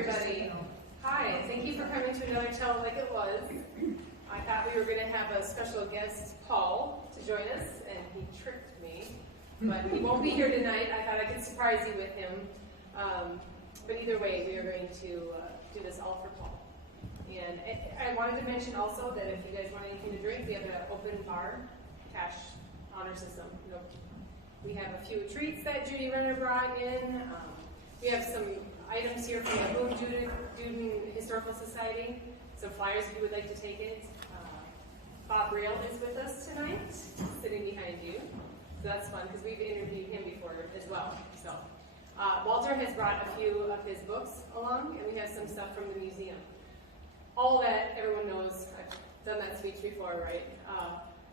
everybody. Hi, thank you for coming to another Tell It Like It Was. I thought we were going to have a special guest, Paul, to join us, and he tricked me. But he won't be here tonight. I thought I could surprise you with him. But either way, we are going to do this all for Paul. And I wanted to mention also that if you guys want anything to drink, we have an open bar, cash honor system. We have a few treats that Judy Renner brought in. We have some items here from the Boone Duden Historical Society. Some flyers if you would like to take it. Bob Real is with us tonight, sitting behind you. So that's fun because we've interviewed him before as well. So Walter has brought a few of his books along, and we have some stuff from the museum. All that everyone knows, I've done that speech before, right?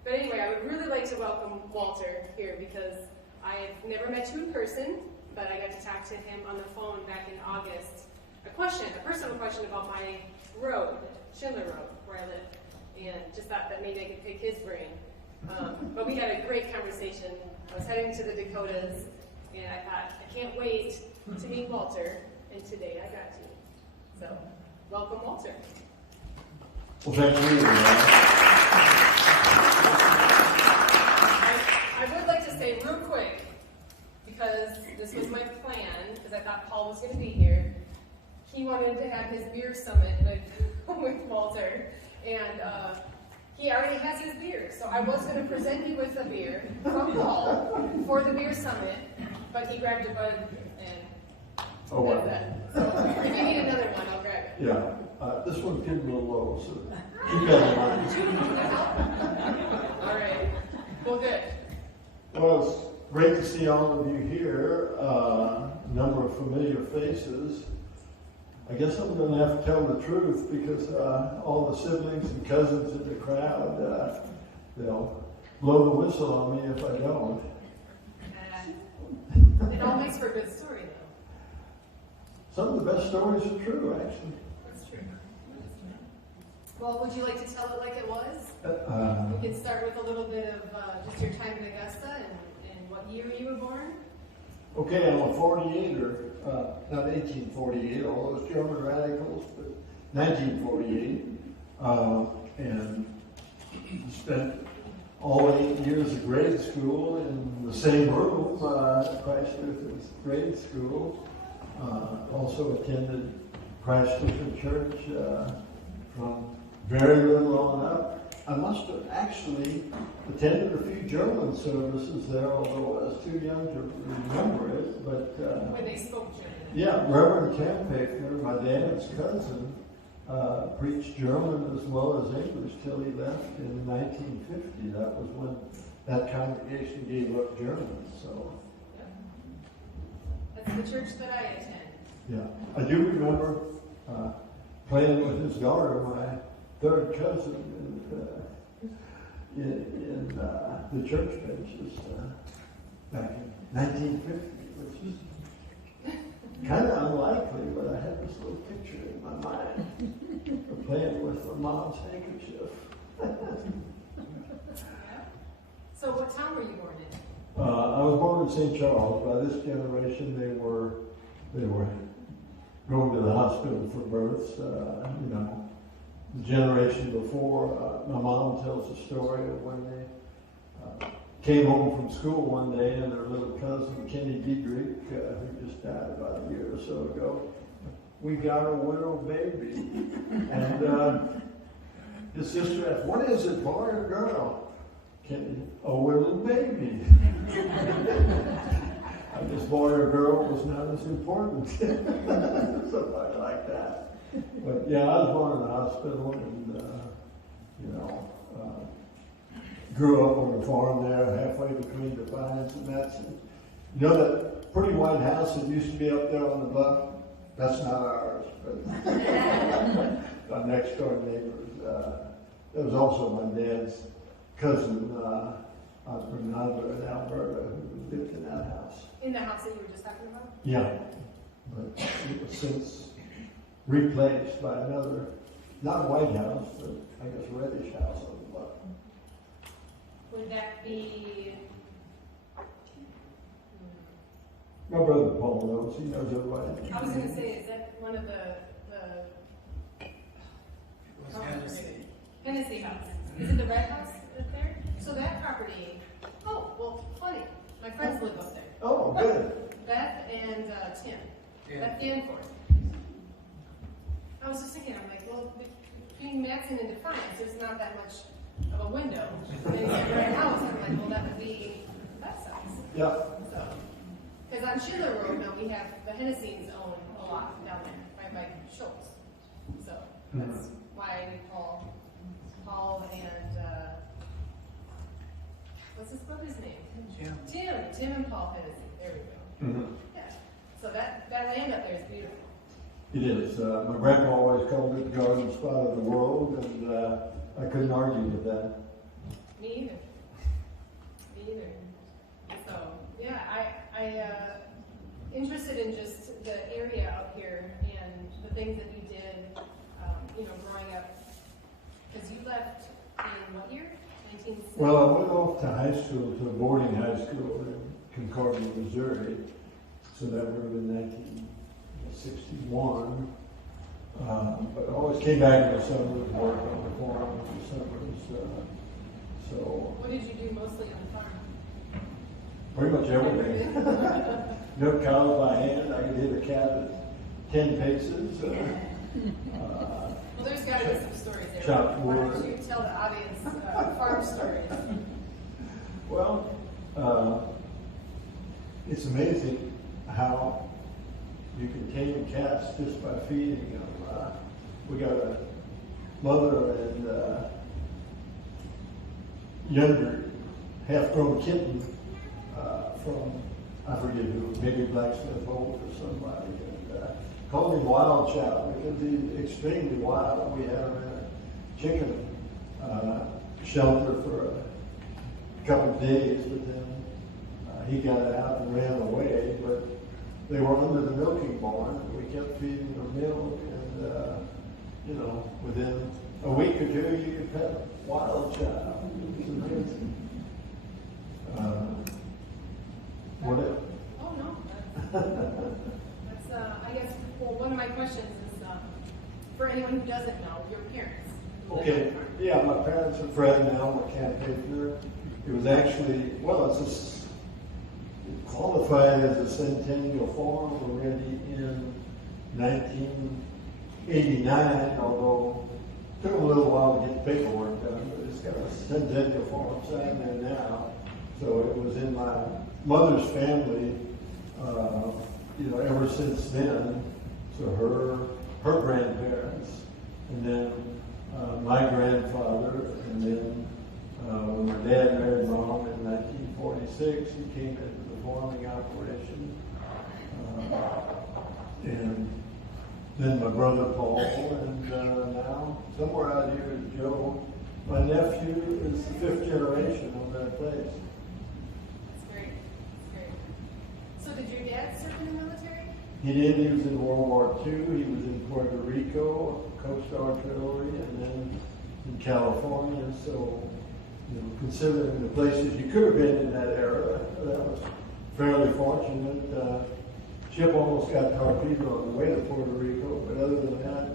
But anyway, I would really like to welcome Walter here because I have never met you in person, but I got to talk to him on the phone back in August. A personal question about my road, Schindler Road, where I live, and just thought that maybe I could pick his brain. But we had a great conversation. I was heading to the Dakotas, and I thought, I can't wait to meet Walter, and today I got to. So, welcome, Walter. Well, thank you. I would like to say real quick, because this was my plan, because I thought Paul was going to be here. He wanted to have his beer summit with Walter, and he already has his beer. So I was going to present you with a beer from Paul for the beer summit, but he grabbed a bud, and that's that. So if you need another one, I'll grab it. Yeah, this one's getting a little low, so keep that in mind. All right. Well, good. Well, it's great to see all of you here. A number of familiar faces. I guess I'm going to have to tell the truth because all the siblings and cousins in the crowd, they'll blow the whistle on me if I don't. It all makes for a good story, though. Some of the best stories are true, actually. That's true. Well, would you like to tell it like it was? We can start with a little bit of just your time in Augusta and what year you were born. Okay, I'm a 48er, not 1848, all those German radicals, but 1948, and spent all 8 years of grade school in the same room, Christ Lutheran grade school. Also attended Christ Lutheran Church from very little on up. I must have actually attended a few German services there, although I was too young to remember it. But when they spoke German. Yeah, Rowman Kamphoefner, my dad's cousin, preached German as well as English till he left in 1950. That was when that congregation gave up German. So. That's the church that I attend. Yeah, I do remember playing with his daughter, my third cousin, in the church benches back in 1950, which is kind of unlikely, but I have this little picture in my mind of playing with my mom's handkerchief. So what town were you born in? I was born in St. Charles. By this generation, they were going to the hospital for births. The generation before, my mom tells the story of when they came home from school one day and their little cousin, Kenny Diedrich, who just died about a year or so ago, we got a widow baby. And his sister asked, "What is it, boy or girl?" Kenny, "A little baby." This boy or girl was not as important. Something like that. But yeah, I was born in the hospital and, grew up on the farm there, halfway between Defiance and Matson. You know that pretty white house that used to be up there on the bluff? That's not ours, but our next door neighbors. That was also my dad's cousin, from Alberta, who lived in that house. In the house that you were just talking about? Yeah, but it was since replaced by another, not White House, but I guess reddish house on the bluff. Would that be My brother Paul knows. He knows everybody. I was going to say, is that one of the Hennessy house? Is it the red house up there? So that property, oh, well, funny. My friends live up there. Oh, good. Beth and Tim. Yeah. Beth Danforth. I was just thinking, I'm like, well, between Matson and Defiance, there's not that much of a window. And it's a red house. I'm like, well, that would be that size. Yeah. So, because on Schiller Road, now we have the Hennessy's own a lot down there, right by Schultz. So that's why we call Paul and what's his brother's name? Tim and Paul Hennessy. There we go. Yeah. So that land up there is beautiful. It is. My grandpa always called it the garden spot of the world, and I couldn't argue with that. Me either. So yeah, I interested in just the area out here and the things that you did, growing up. Because you left in what year? 1960? Well, I went off to high school, to a boarding high school in Concordia, Missouri. So that would have been 1961. But I always came back in the summers, worked on the farm in the summers. What did you do mostly on the farm? Pretty much everything. Milk cows by hand. I could hit a cat at 10 paces. Well, there's got to be some stories there. Chopped Why wood. don't you tell the audience farm stories? Well, it's amazing how you can tame cats just by feeding them. We got a mother and younger half-grown kitten from, I forget who, maybe Blacksmith Holt or somebody, and called him Wild Child because he's extremely wild. We had him in a chicken shelter for a couple of days, but then he got out and ran away. But they were under the milking barn, and we kept feeding them milk, and within a week or two, you could pet Wild Child. It was amazing. What else? Oh, no. That's, I guess, well, one of my questions is, for anyone who doesn't know, your parents. Okay, yeah, my parents are Fred and Alma Kamphoefner. It was actually, it qualified as a centennial farm already in 1989, although it took a little while to get the paperwork done, but it's got a centennial farm sign there now. So it was in my mother's family, ever since then. So her grandparents, and then my grandfather, and then when my dad married Mom in 1946, he came into the farming operation, and then my brother Paul, and now somewhere out here is Joe. My nephew is the 5th generation of that place. That's great. So did your dad serve in the military? He did. He was in World War II. He was in Puerto Rico, Coast Artillery, and then in California. So, considering the places you could have been in that era, that was fairly fortunate. Ship almost got torpedoed on the way to Puerto Rico, but other than that,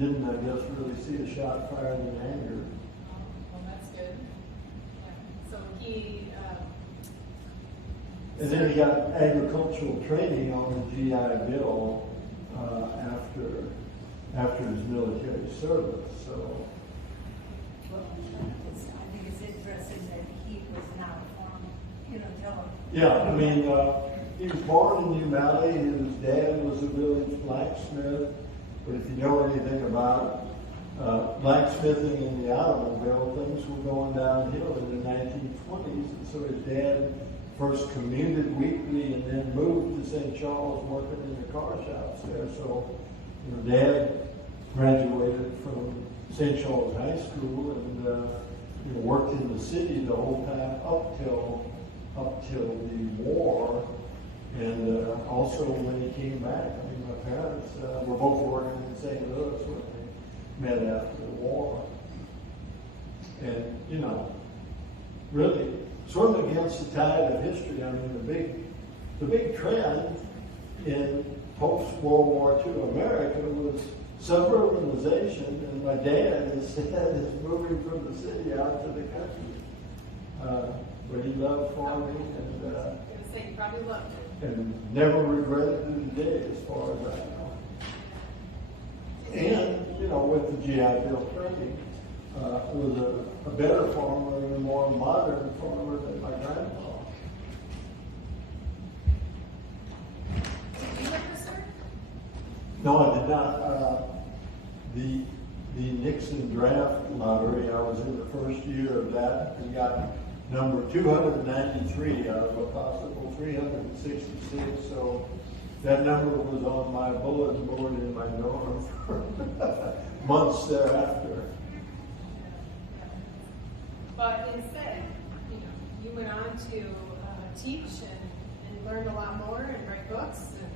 didn't, I guess, really see a shot fired in anger. Well, that's good. Yeah. So he... And then he got agricultural training on the GI Bill after his military service. So, Well, I think it's interesting that he was not a farmer. Tell him. yeah, I mean, he was born in New Valley. His dad was a village blacksmith. But if you know anything about blacksmithing in the automobile, things were going downhill in the 1920s. And so his dad first commuted weekly and then moved to St. Charles, working in the car shops there. So, Dad graduated from St. Charles High School and worked in the city the whole time up till the war. And also when he came back, my parents were both working in St. Louis when they met after the war. And, really, swimming against the tide of history. The big the big trend in post-World War II America was suburbanization, and my dad is moving from the city out to the country. But he loved farming I was going to say, you probably loved it. and never regretted it today, as far as I know. And, you know, with the GI Bill training, was a better farmer and a more modern farmer than my grandpa. Did you register? No, I did not. The Nixon draft lottery, I was in the first year of that and got number 293 out of a possible 366. So that number was on my bulletin board in my dorm for months thereafter. But instead, you went on to teach and learn a lot more and write books. And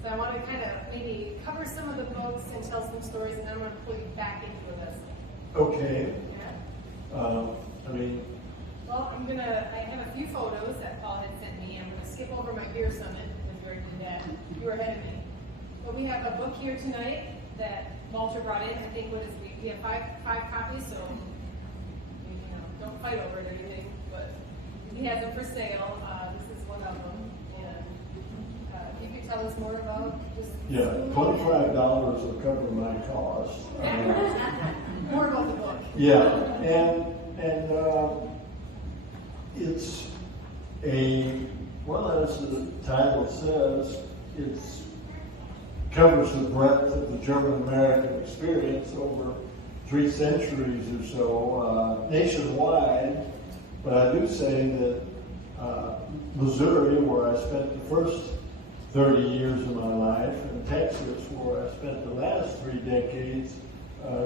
so I want to kind of maybe cover some of the books and tell some stories, and then I'm going to pull you back into a lesson. Okay. Yeah? Well, I have a few photos that Paul had sent me. I'm going to skip over my beer summit because you already did that. You were ahead of me. But we have a book here tonight that Walter brought in. I think we have five copies, so don't fight over it or anything. But he has them for sale. This is one of them. And if you could tell us more about just $25 will cover my cost. More about the book. Yeah, and it's as the title says, it covers the breadth of the German American experience over 3 centuries or so, nationwide. But I do say that Missouri, where I spent the first 30 years of my life, and Texas, where I spent the last 3 decades,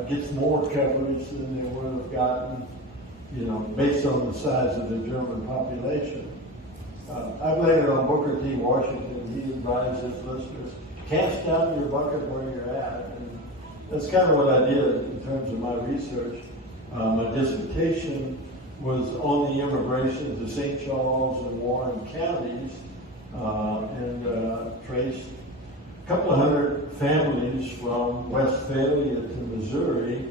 gets more coverage than they would have gotten, based on the size of the German population. I blame it on Booker T. Washington. He advised his listeners, cast down your bucket where you're at. And that's kind of what I did in terms of my research. My dissertation was on the immigration to St. Charles and Warren counties, and traced a couple of hundred families from Westphalia to Missouri,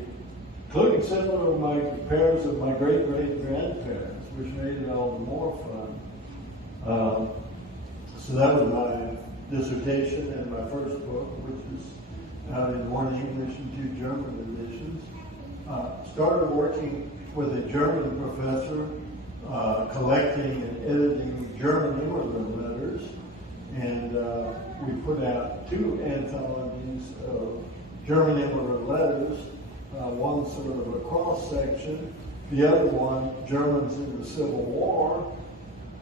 including several of my pairs of my great-great-grandparents, which made it all the more fun. So that was my dissertation and my first book, which is out in 1 English and 2 German editions. Started working with a German professor, collecting and editing German immigrant letters, and we put out 2 anthologies of German immigrant letters, one sort of a cross-section, the other one, Germans in the Civil War.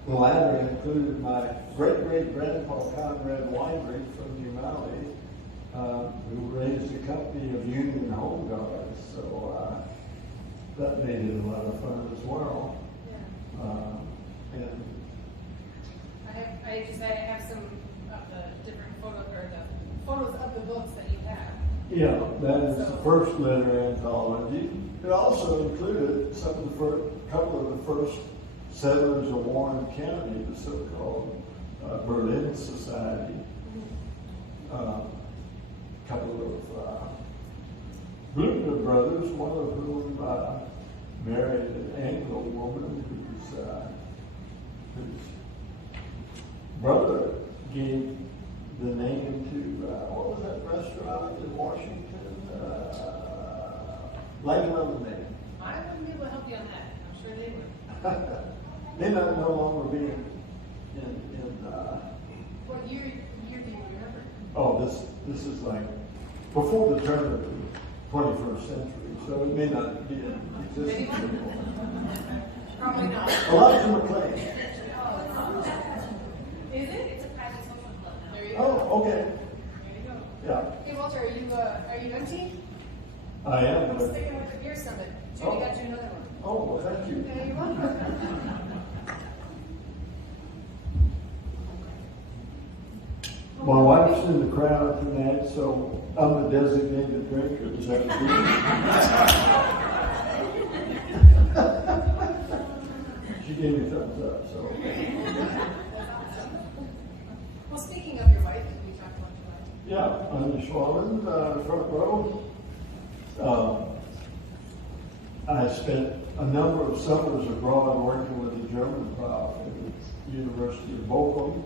The latter included my great-great-grandpa Conrad Weinrich from New Valley, who raised a company of Union Home Guards, so that made it a lot of fun as well. Yeah. And I have some of the different photos of the books that you have. yeah, that is the first letter anthology. It also included couple of the first settlers of Warren County, the so-called Berlin Society. Couple of Blücher brothers, one of whom married an Anglo woman whose brother gave the name to, what was that restaurant in Washington? Light another name. I wouldn't be able to help you on that. I'm sure they would. They not no longer being in What year do you remember? oh, this is like before the turn of the 21st century, so it may not be in existence anymore. Probably not. Elijah McClain. Is it? It's a private social club now. There you go. Oh, okay. There you go. Yeah, Hey Walter, are you empty? I am. I'm But, sticking with the beer summit. Judy Oh. got you another one. oh, well, thank you. Yeah, you're welcome. My wife's in the crowd tonight, so I'm the designated drinker. Is that good? She gave me thumbs up, so. Well, speaking of your wife, did we talk about your wife? Yeah, Anya Schwalman, front row. I spent a number of summers abroad working with a German prof at the University of Bochum.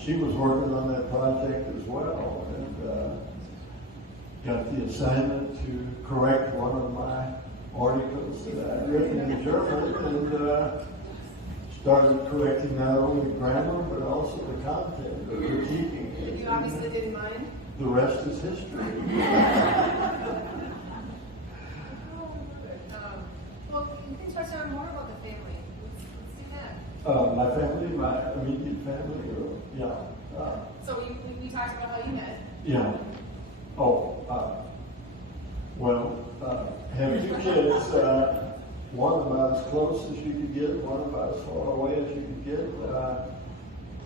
She was working on that project as well, and got the assignment to correct one of my articles that I had written in German, and started correcting not only grammar but also the content, the critiquing. You obviously didn't mind. The rest is history. Well, you can touch on more about the family. Let's do that. My family, my immediate family, yeah. So we talked about how you met. Yeah. Oh, well, have two kids. One about as close as you could get, one about as far away as you could get.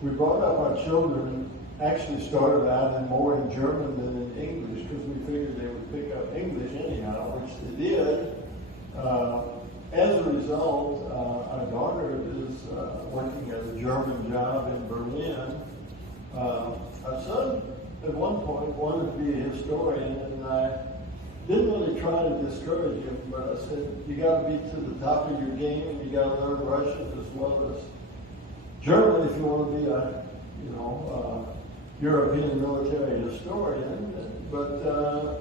We brought up our children, actually started out more in German than in English because we figured they would pick up English anyhow, which they did. As a result, our daughter is working at a German job in Berlin. Our son, at one point, wanted to be a historian, and I didn't really try to discourage him, but I said, you got to be to the top of your game, and you got to learn Russian as well as German if you want to be a, European military historian. But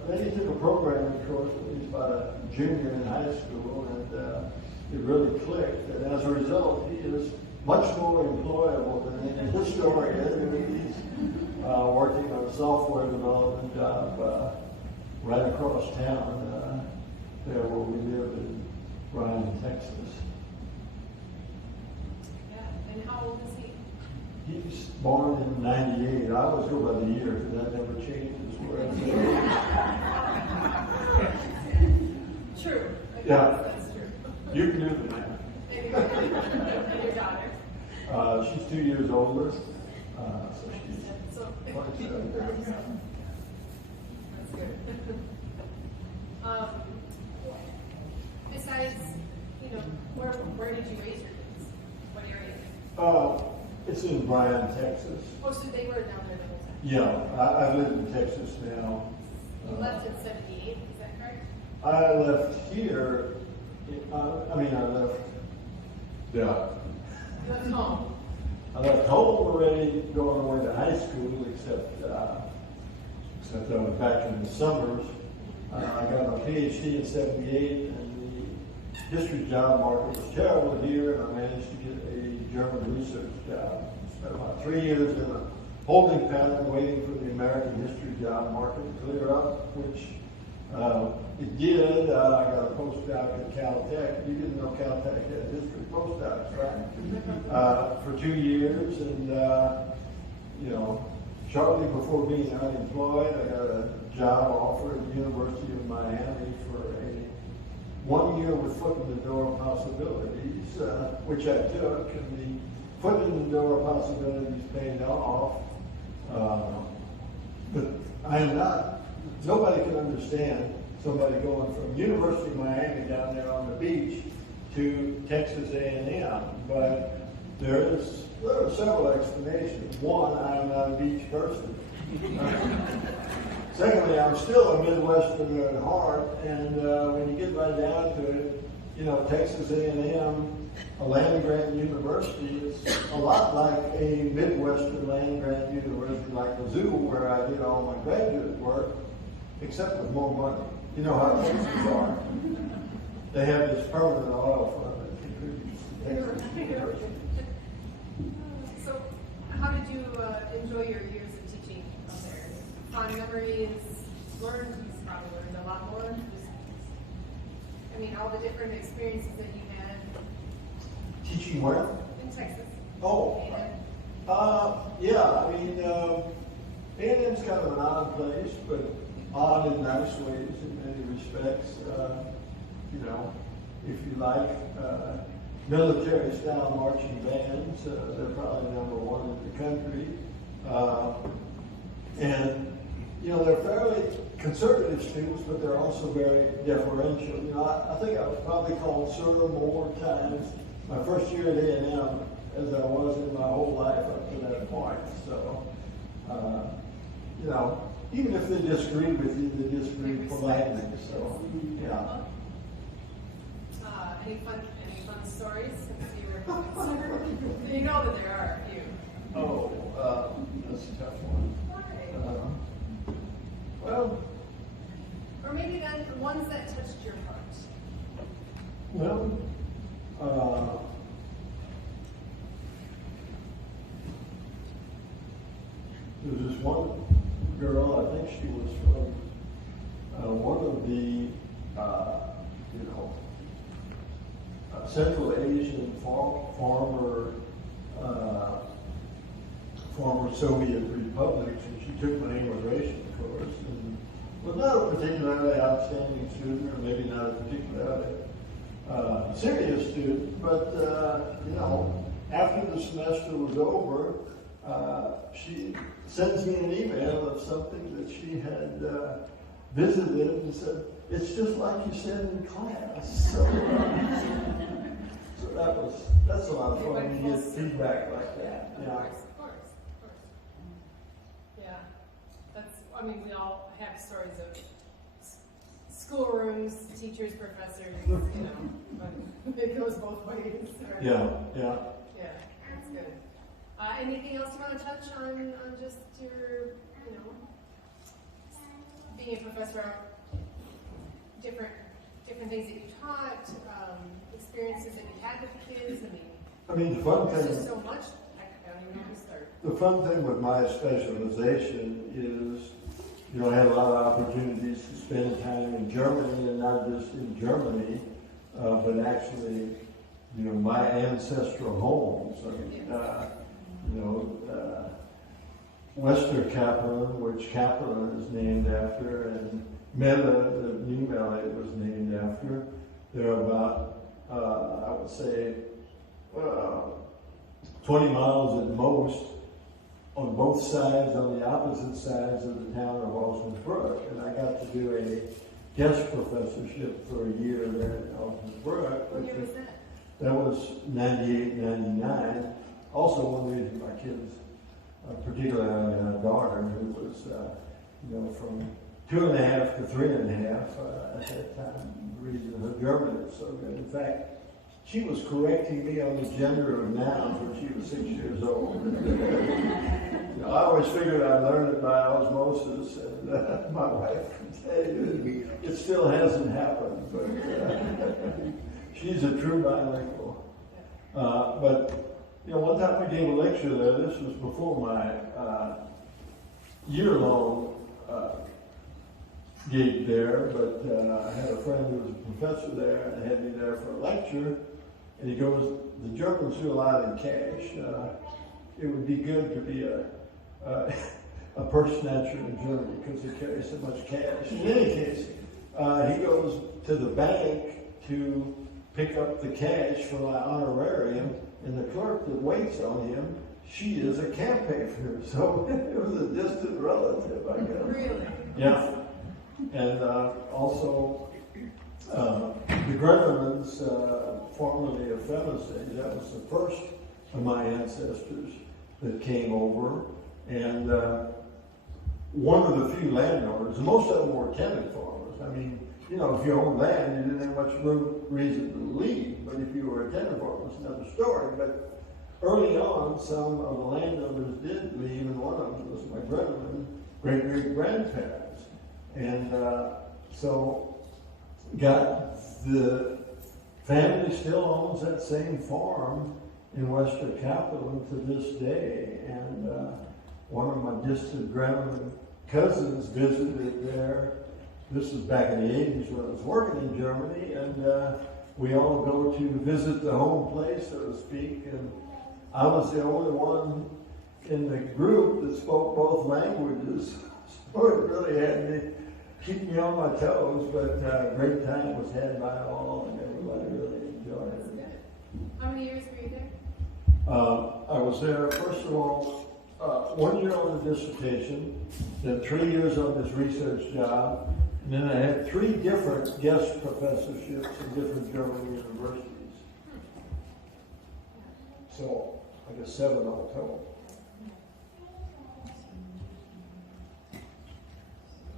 then he took a programming course when he was about a junior in high school, and it really clicked. And as a result, he is much more employable than any historian. He's working on a software development job right across town, there where we live in Ryan, Texas. Yeah, and how old is he? He's born in '98. I always go by the year because that never changes. True. Yeah. That's true. You can do the math. And your daughter? She's 2 years older, so she's So, 27. that's good. Besides, where did you raise your kids? What area? It's in Bryan, Texas. Oh, so they were down there the whole time? Yeah, I live in Texas now. You left in '78, is that correct? I left here, I left, yeah. You left home. I left home already going away to high school, except I was back in the summers. I got my Ph.D. in '78, and the history job market was terrible here, and I managed to get a German research job. Spent about 3 years in a holding pattern waiting for the American history job market to clear up, which it did. I got a postdoc at Caltech. You didn't know Caltech had history postdocs, right? For 2 years, and shortly before being unemployed, I got a job offer at the University of Miami for a 1 year with foot in the door possibilities, which I took, and the foot in the door possibilities paid off. But I am not, nobody can understand somebody going from University of Miami down there on the beach to Texas A&M, but there are several explanations. One, I am not a beach person. Secondly, I'm still a Midwesterner at heart, and when you get right down to it, Texas A&M, a land-grant university, is a lot like a Midwestern land-grant university like Mizzou, where I did all my graduate work, except with more money. You know how Texas are. They have this permanent oil fund that contributes to Texas University. So, how did you enjoy your years of teaching up there? Fond memories, you probably learned a lot more. All the different experiences that you had. Teaching where? In Texas. Oh. Yeah, A&M's kind of an odd place, but odd in nice ways in many respects. If you like military-style marching bands, they're probably number one in the country. They're fairly conservative students, but they're also very deferential. I think I was probably called sir more times. My first year at A&M, as I was in my whole life up to that point. So, you know, even if they disagree with you, they disagree politely. So, yeah. Any fun stories since you were a professor? You know that there are a few. Oh, that's a tough one. Well, or maybe then the ones that touched your heart. well, there was this one girl, I think she was from one of the, Central Asian former Soviet republics, and she took my immigration course, and was not a particularly outstanding student, or maybe not a particularly serious student, but you know, after the semester was over, she sends me an email of something that she had visited and said, "It's just like you said in class." So, so that's a lot of fun when you get feedback like that. Of course. Yeah, I mean, we all have stories of schoolrooms, teachers, professors, you know, but it goes both ways. Yeah. Yeah, that's good. Anything else you want to touch on just your, you know, being a professor, different things that you taught, experiences that you had with kids? I mean, the fun there's thing. just so much. I don't even know where to start. The fun thing with my specialization is, you know, I had a lot of opportunities to spend time in Germany, and not just in Germany, but actually, you know, my ancestral homes. Westerkappelen, which Kappelen is named after, and Melle, the new Melle, was named after. They're about, I would say, 20 miles at most on both sides, on the opposite sides of the town of Osnabrück. And I got to do a guest professorship for a year there in Osnabrück. What year was that? That was 98, 99. Also one reason my kids, particularly my daughter, who was, from 2.5 to 3.5 at that time, the reason her German is so good. In fact, she was correcting me on the gender of nouns when she was 6 years old. I always figured I'd learn it by osmosis, and my wife can tell you it still hasn't happened, but she's a true bilingual. But one time I gave a lecture there. This was before my year-long gig there, but I had a friend who was a professor there and had me there for a lecture. And he goes, "The Germans do a lot in cash. It would be good to be a purse snatcher in Germany because they carry so much cash." In any case, he goes to the bank to pick up the cash for my honorarium, and the clerk that waits on him, she is a Kamphoefner, so it was a distant relative, I guess. Really? Yeah. And also, the Gremmermans, formerly of Femisage, that was the first of my ancestors that came over, and one of the few landowners, and most of them were tenant farmers. I mean, if you owned land, you didn't have much reason to leave, but if you were a tenant farmer, it's another story. But early on, some of the landowners did leave, and one of them was my great-great-grandparents. And so the family still owns that same farm in Westerkappelen to this day. And one of my distant grandmother cousins visited there. This was back in the 80s when I was working in Germany, and we all go to visit the home place, so to speak. And I was the only one in the group that spoke both languages, so it really had me keep me on my toes. But a great time was had by all, and everybody really enjoyed it. Good. How many years were you there? I was there, first of all, 1 year on the dissertation, then 3 years on this research job, and then I had 3 different guest professorships in different German universities. So I guess 7 all told.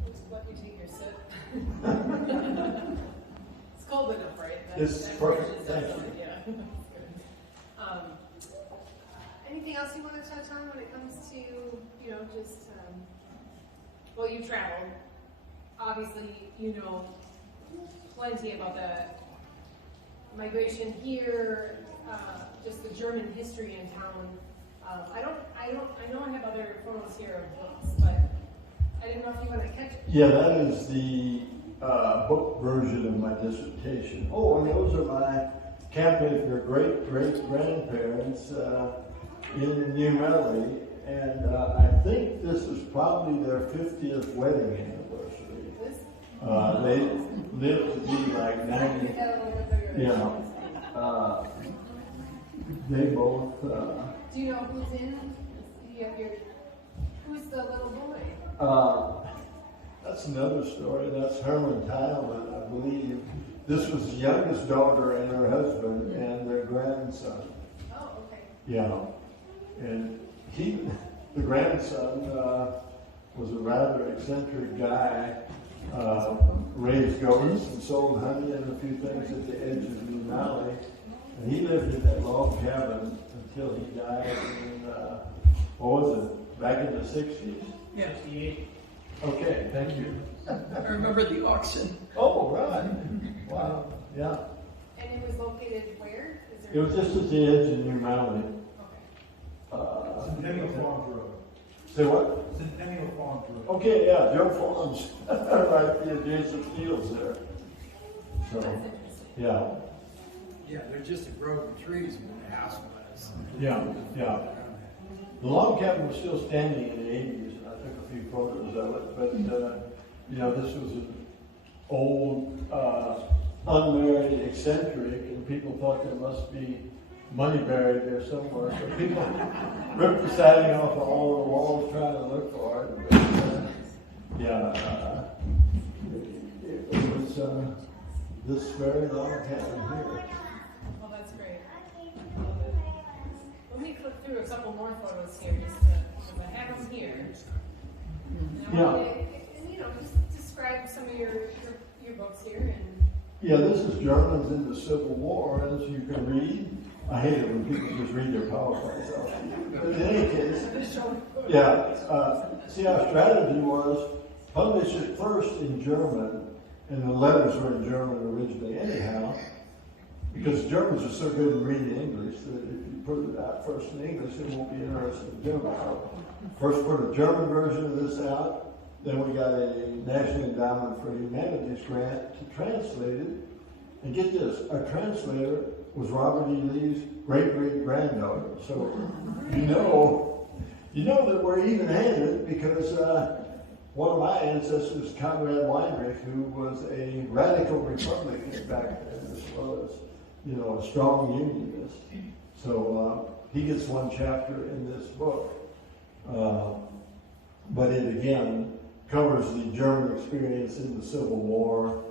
Just let me take your sip. It's cold enough, right? It's perfect. Is Thank you. yeah. That's good. Anything else you want to touch on when it comes to, just, well, you traveled. Obviously, you know plenty about the migration here, just the German history in town. I know I have other photos here of books, but I didn't know if you want to catch it. Yeah, that is the book version of my dissertation. Oh, and those are my Kamphoefner great-great-grandparents in New Valley, and I think this is probably their 50th wedding anniversary. They lived to be like 90. Yeah. They both. Do you know who's in? Who's the little boy? That's another story. That's Herman Tileman, I believe. This was the youngest daughter and her husband and their grandson. Oh, okay. Yeah. And the grandson, was a rather eccentric guy, raised goats and sold honey and a few things at the edge of the valley. And he lived in that log cabin until he died in, what was it, back in the 60s? Yeah, 58. Okay, thank you. I remember the auction. Oh, right. Wow, yeah. And it was located where? It was just at the edge of New Valley. Okay. Centennial Farms Road. Say what? Centennial Farms Road. Okay, yeah, Joe Farms, right, the adjacent fields there. So, That's interesting. yeah, Yeah, they're just a grove of trees where the house was. yeah, yeah. The log cabin was still standing in the 80s, and I took a few photos of it, but, this was an old, unmarried eccentric, and people thought there must be money buried there somewhere. So people ripped the siding off of all the walls trying to look for it. But, it was this very log cabin here. Well, that's great. Let me click through a couple more photos here, because I have them here. And I want to, just describe some of your books here. And Yeah, this is Germans in the Civil War, as you can read. I hate it when people just read their PowerPoints off. But in any case, see, our strategy was publish it first in German, and the letters were in German originally anyhow, because Germans are so good at reading English that if you put it out first in English, it won't be interesting in German. So first put a German version of this out, then we got a National Endowment for Humanities grant to translate it. And get this, our translator was Robert E. Lee's great-great-granddaughter. So you know that we're even-handed because one of my ancestors, Conrad Weinrich, who was a radical Republican back then, as well as, a strong Unionist. So he gets one chapter in this book. But it, again, covers the German experience in the Civil War,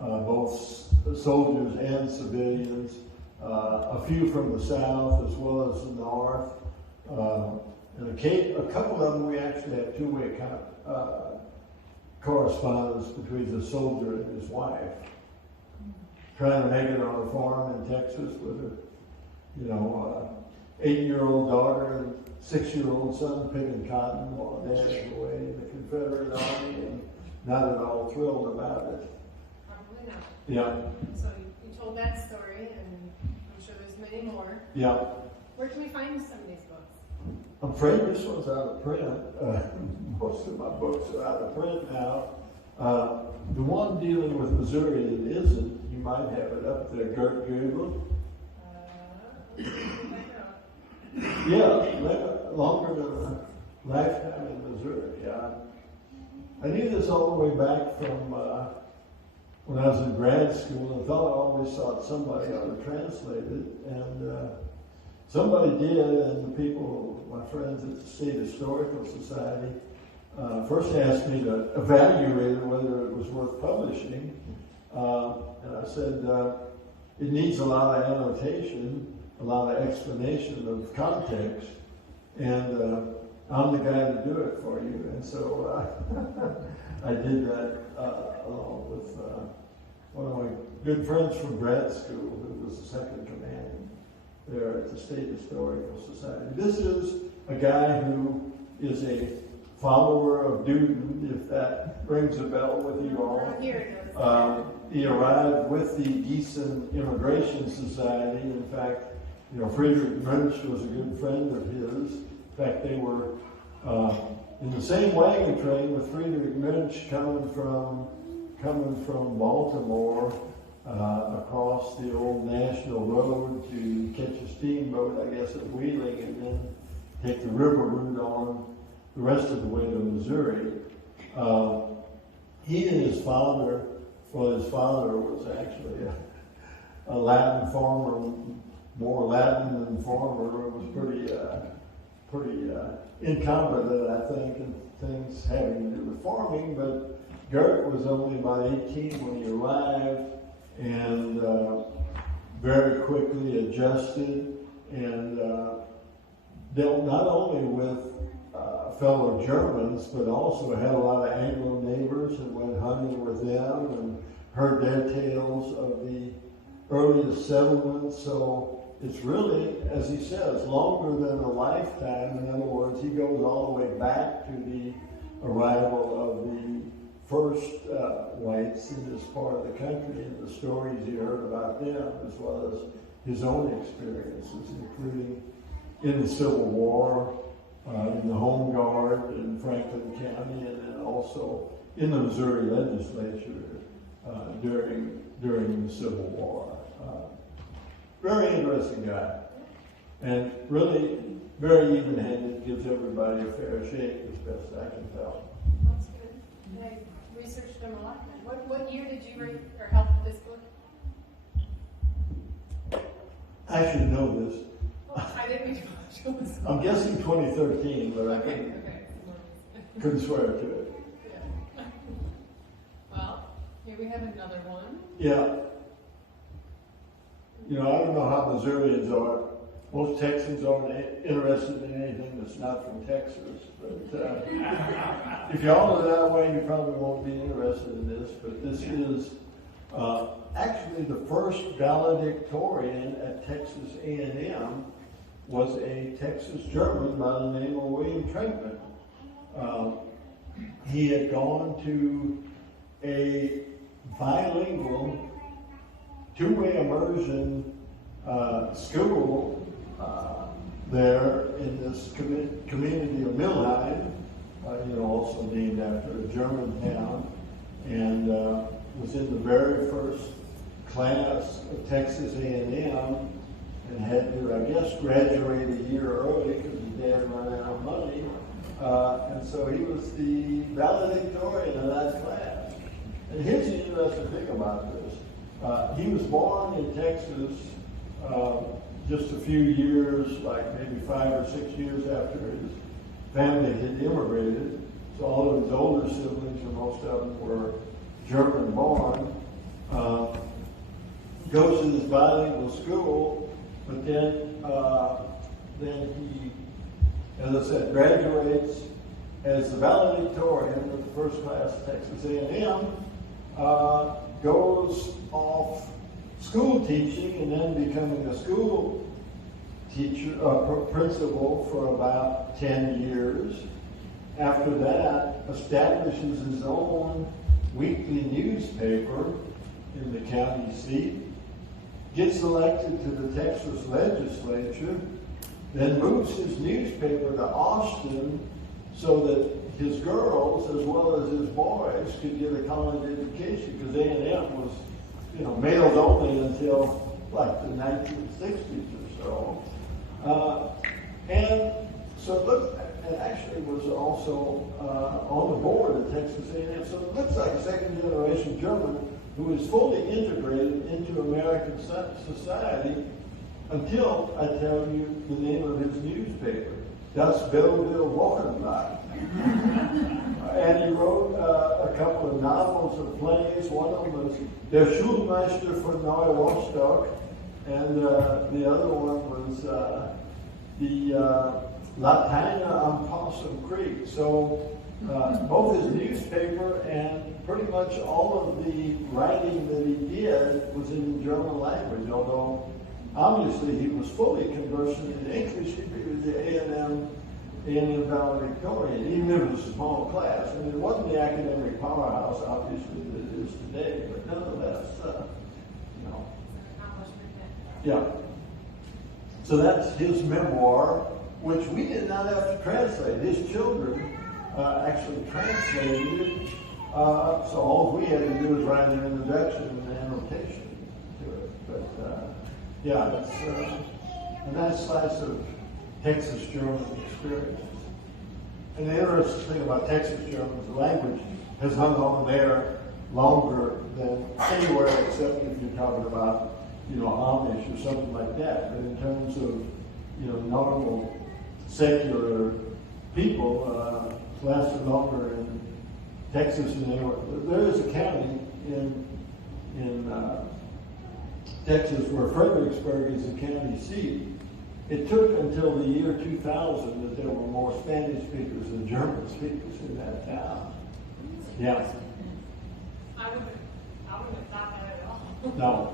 both soldiers and civilians, a few from the South as well as the North. And a couple of them we actually had two-way correspondence between the soldier and his wife, trying to make it on a farm in Texas with a 8-year-old daughter and 6-year-old son picking cotton while dad was away in the Confederate Army, and not at all thrilled about it. probably not. Yeah, So you told that story, and I'm sure there's many more. yeah. Where can we find some of these books? I'm afraid this one's out of print. Most of my books are out of print now. The one dealing with Missouri that isn't, you might have it up there, Gert Google. Yeah, longer than a lifetime in Missouri. Yeah. I knew this all the way back from when I was in grad school. I thought I always thought somebody ought to translate it, and somebody did, and the people, my friends at the State Historical Society, first asked me to evaluate whether it was worth publishing, and I said, it needs a lot of annotation. a lot of explanation of context, and I'm the guy to do it for you. And so I did that along with one of my good friends from grad school, who was the second command there at the State Historical Society. This is a guy who is a follower of Duden, if that rings a bell with you all. He arrived with the Gießen Immigration Society. In fact, Friedrich Münch was a good friend of his. In fact, they were in the same wagon train with Friedrich Münch coming from Baltimore across the old National Road to catch a steamboat, I guess, at Wheeling, and then take the river route on the rest of the way to Missouri. He and his father, his father was actually a Latin farmer, more Latin than farmer. It was pretty incompetent, I think, in things having to do with farming, but Gert was only about 18 when he arrived, and very quickly adjusted and dealt not only with fellow Germans, but also had a lot of Anglo neighbors and went hunting with them and heard their tales of the earliest settlements. So it's really, as he says, longer than a lifetime. In other words, he goes all the way back to the arrival of the first whites in this part of the country and the stories he heard about them, as well as his own experiences, including in the Civil War, in the Home Guard in Franklin County, and then also in the Missouri legislature during the Civil War. Very interesting guy, and really very even-handed, gives everybody a fair shake as best I can tell. That's good. I researched him a lot. What year did you write or help with this book? I should know this. I didn't read much. I'm guessing 2013, but I couldn't swear to it. Yeah. Well, here we have another one. Yeah. I don't know how Missourians are. Most Texans aren't interested in anything that's not from Texas. But if y'all are that way, you probably won't be interested in this. But this is actually the first valedictorian at Texas A&M was a Texas German by the name of William Trenckmann. He had gone to a bilingual two-way immersion school there in this community of Millheim, also named after a German town, and was in the very first class of Texas A&M, and had to, I guess, graduate a year early because his dad ran out of money, and so he was the valedictorian of that class. And here's the interesting thing about this. He was born in Texas just a few years, like maybe 5 or 6 years after his family had immigrated. So all of his older siblings, and most of them were German born, goes to this bilingual school, but then he, as I said, graduates as the valedictorian of the first class of Texas A&M, goes off school teaching and then becoming a school teacher, principal for about 10 years. After that, establishes his own weekly newspaper in the county seat, gets elected to the Texas legislature, then moves his newspaper to Austin so that his girls as well as his boys could get a college education, because A&M was, males only until like the 1960s or so. And so it looked, and actually was also on the board at Texas A&M. So it looks like a second generation German who is fully integrated into American society until I tell you the name of his newspaper, Das Belleville Wochenblatt. And he wrote a couple of novels and plays. One of them was Der Schulmeister von Neurostock, and the other one was the Latina on Possum Creek. So both his newspaper and pretty much all of the writing that he did was in German language, although obviously he was fully conversant in English. He was the A&M valedictorian, even if it was a small class. I mean, it wasn't the academic powerhouse, obviously, that it is today, but nonetheless, you know. Yeah. So that's his memoir, which we did not have to translate. His children actually translated it. So all we had to do was write an introduction and an annotation to it. But yeah, it's a nice slice of Texas German experience. And the interesting thing about Texas German is the language has hung on there longer than anywhere except if you're talking about, you know, Amish or something like that. But in terms of, you know, normal secular people, it's lasted longer in Texas than anywhere. There is a county in Texas where Fredericksburg is the county seat. It took until the year 2000 that there were more Spanish speakers than German speakers in that town. Yeah. I wouldn't have thought that at all. No.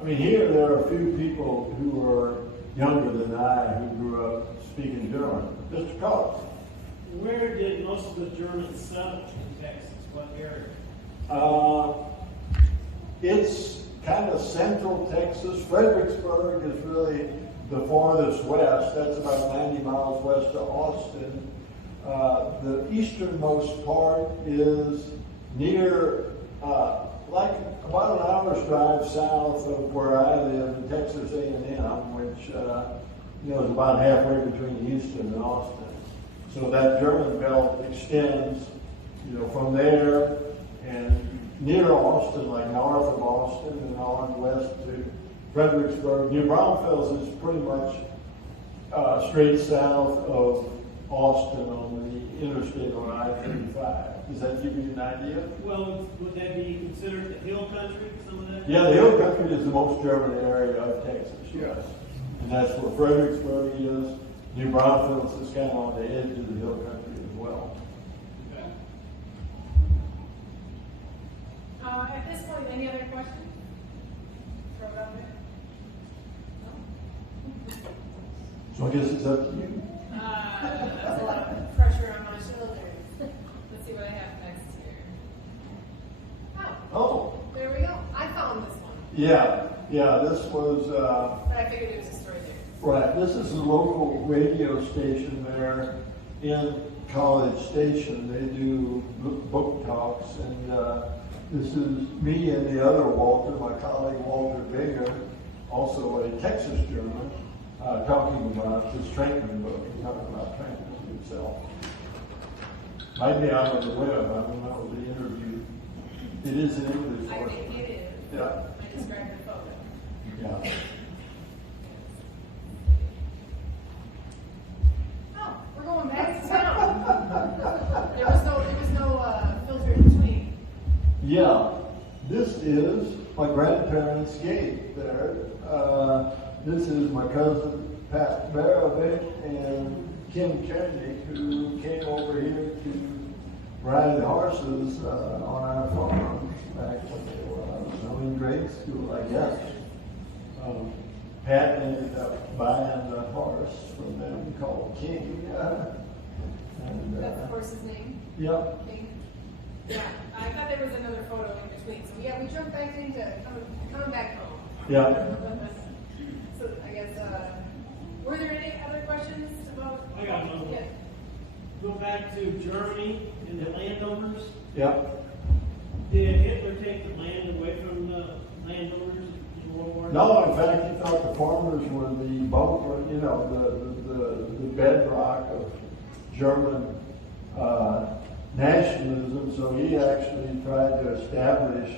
I mean, here there are a few people who are younger than I who grew up speaking German. Mr. Collins. Where did most of the Germans settle in Texas? What area? It's kind of central Texas. Fredericksburg is really the farthest west. That's about 90 miles west of Austin. The easternmost part is near, like about an hour's drive south of where I live, in Texas A&M, which you know, is about halfway between Houston and Austin. So that German belt extends, you know, from there and near Austin, like north of Austin, and on west to Fredericksburg. New Braunfels is pretty much straight south of Austin on the interstate on I-35. Does that give you an idea? Well, would that be considered the hill country, some of that? Yeah, the hill country is the most German area of Texas, yes. And that's where Fredericksburg is. New Braunfels is kind of on the edge of the hill country as well. Okay. At this point, any other questions? Throw it out there. So I guess it's up to you. That's a lot of pressure on my shoulders. Let's see what I have next here. Oh, There we go. I found this one. yeah, this was, But I figured it was a story there. right, this is a local radio station there in College Station. They do book talks, and this is me and the other Walter, my colleague Walter Baker, also a Texas German, talking about this Trenckmann book, and talking about Trenckmann himself. Might be out on the web, I don't know, the interview. It is in English. I think it is. Yeah. I described the photo. Yeah. Oh, we're going back to town. There was no filter in between. Yeah, this is my grandparents' gate there. This is my cousin Pat Barovic and Kim Kernick, who came over here to ride horses on our farm back when they were in grade school, I guess. Pat ended up buying a horse from them called King. That's the horse's name. Yep. King. Yeah, I thought there was another photo in between. So yeah, we jumped back into coming back home. Yeah. So I guess, were there any other questions about? I got another one. Yeah. Go back to Germany and the landowners. Yep. Did Hitler take the land away from the landowners in World War II? No, in fact, he thought the farmers were the bulk, you know, the bedrock of German nationalism. So he actually tried to establish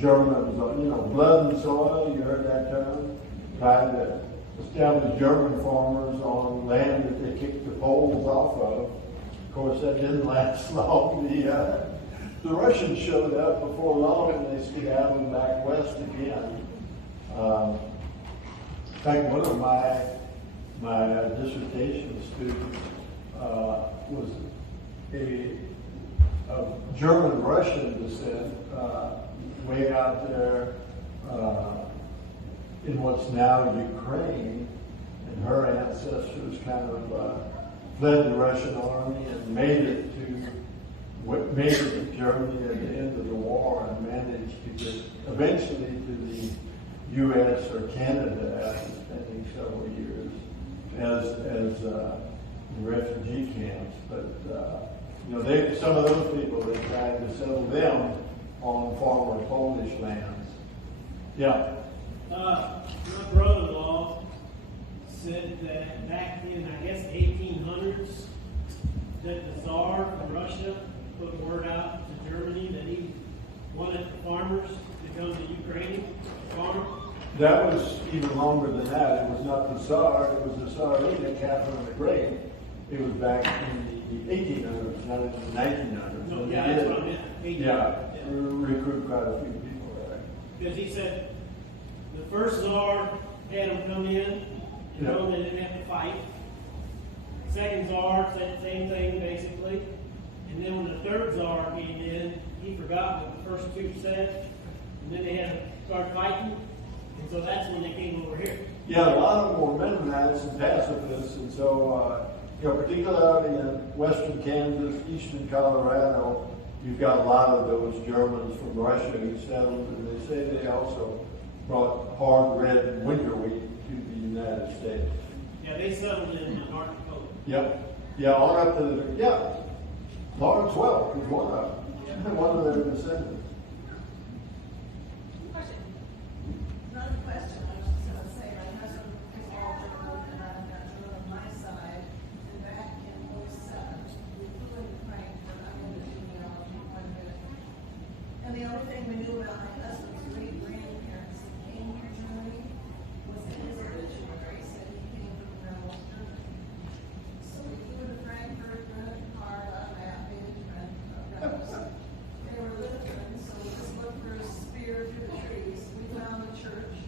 Germans, you know, blood and soil. You heard that term? Tried to establish German farmers on land that they kicked the Poles off of. Of course, that didn't last long. The Russians showed up before long, and they skedaddled back west again. In fact, one of my dissertation students was of German-Russian descent, way out there in what's now Ukraine, and her ancestors kind of fled the Russian army and made it to Germany at the end of the war and managed to get eventually to the U.S. or Canada after spending several years as in refugee camps. But some of those people, they tried to settle them on former Polish lands. Yeah. My brother-in-law said that back in, I guess, 1800s, that the Tsar of Russia put word out to Germany that he wanted the farmers to come to Ukraine to farm. That was even longer than that. It was not the Tsar, it was the Tsarina, Catherine the Great. It was back in the 1800s, not in the 1900s. No, yeah, that's what I meant. Yeah, recruit quite a few people there. Because he said the first Tsar had them come in, they didn't have to fight. Second Tsar said the same thing, basically. And then when the third Tsar came in, he forgot what the first two said. And then they had to start fighting. And so that's when they came over here. Yeah, a lot of them were Mennonites and pacifists, and so, particularly in western Kansas, eastern Colorado, you've got a lot of those Germans from Russia who settled, and they say they also brought hard red winter wheat to the United States. Yeah, they settled in North Dakota. Yep. Yeah, on up to Lawrence Welk was one of their descendants. Another question, I was just going to say, my husband is Walter, and I'm on my side, and back in '07, we flew into Frankfurt, I'm into genealogy quite a bit. And the only thing we knew about my husband's great-grandparents that came to Germany was in his obituary, said he came from Reynolds, Germany. So we flew to Frankfurt, rented a car, got a map, made a friend, Reynolds. They were Lutherans, so we just looked for a spear through the trees. We found the church,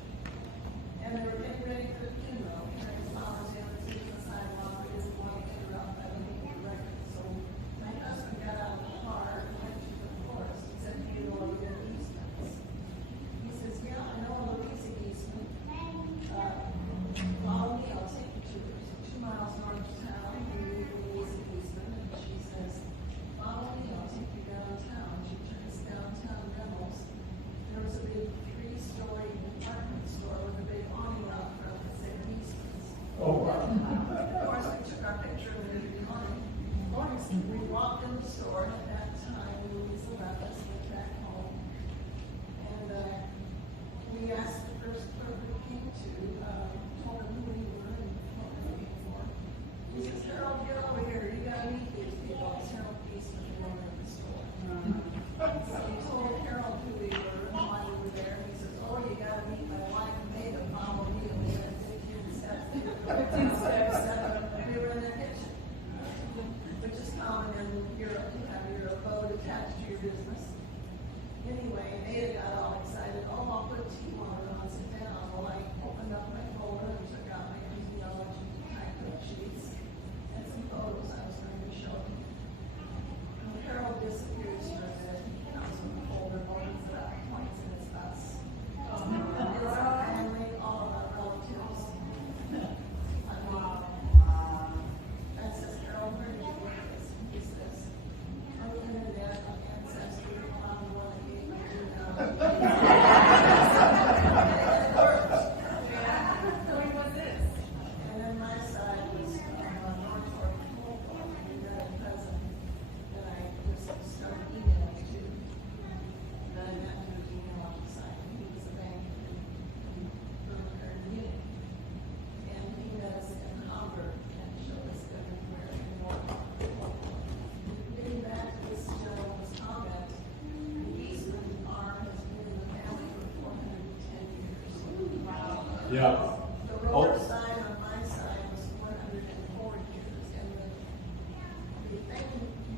and they were getting ready for the funeral. Carrying flowers down the sidewalk. We didn't want to interrupt. I don't think the record. So my husband got out of the car and went to the forest and said, "Do you know the Eastmans?" He says, "Yeah, I know Louisa Eastman. Follow me, I'll take you to her." So 2 miles north of town, we meet Louisa Eastman, and she says, "Follow me, I'll take you downtown." She took us downtown Reynolds. There was a big 3-story department store with a big awning out front that said Eastman's. Oh, wow. Of course, we took our picture with the awning. We walked in the store, and at that time, Louisa left us, went back home. And we asked the first clerk we came to, told him who we were and what we were looking for. He says, "Harold, get over here. You gotta meet these people." It's Harold Eastman, the owner of the store. So we told Harold who we were and why we were there. He says, "Oh, you gotta meet my wife, May, to follow me." And we had 15 steps. 15 steps. We were in the kitchen, which is common in Europe. You have your abode attached to your business. Anyway, May got all excited. "Oh, I'll put tea water on, sit down." Well, I opened up my folder and took out my genealogy typewritten sheets and some photos I was going to show him. And Harold disappears for a minute. He counts from the folder, opens it up, points, and it's us. It's our family, all of our relatives. I mean, I says, "Harold, where did you get this?" He says, "On the internet, on Ancestry, found one that gave me When was this? And then my side was North Fork, we got a cousin that I just started emailing to. That I met through the genealogy site. He was a banker in Munich. And he met us in Hamburg and showed us everywhere in North. Getting back to this gentleman's comment, the Eastman arm has been in the family for 410 years. Wow. Yeah. The roller side on my side was 404 years, and the thing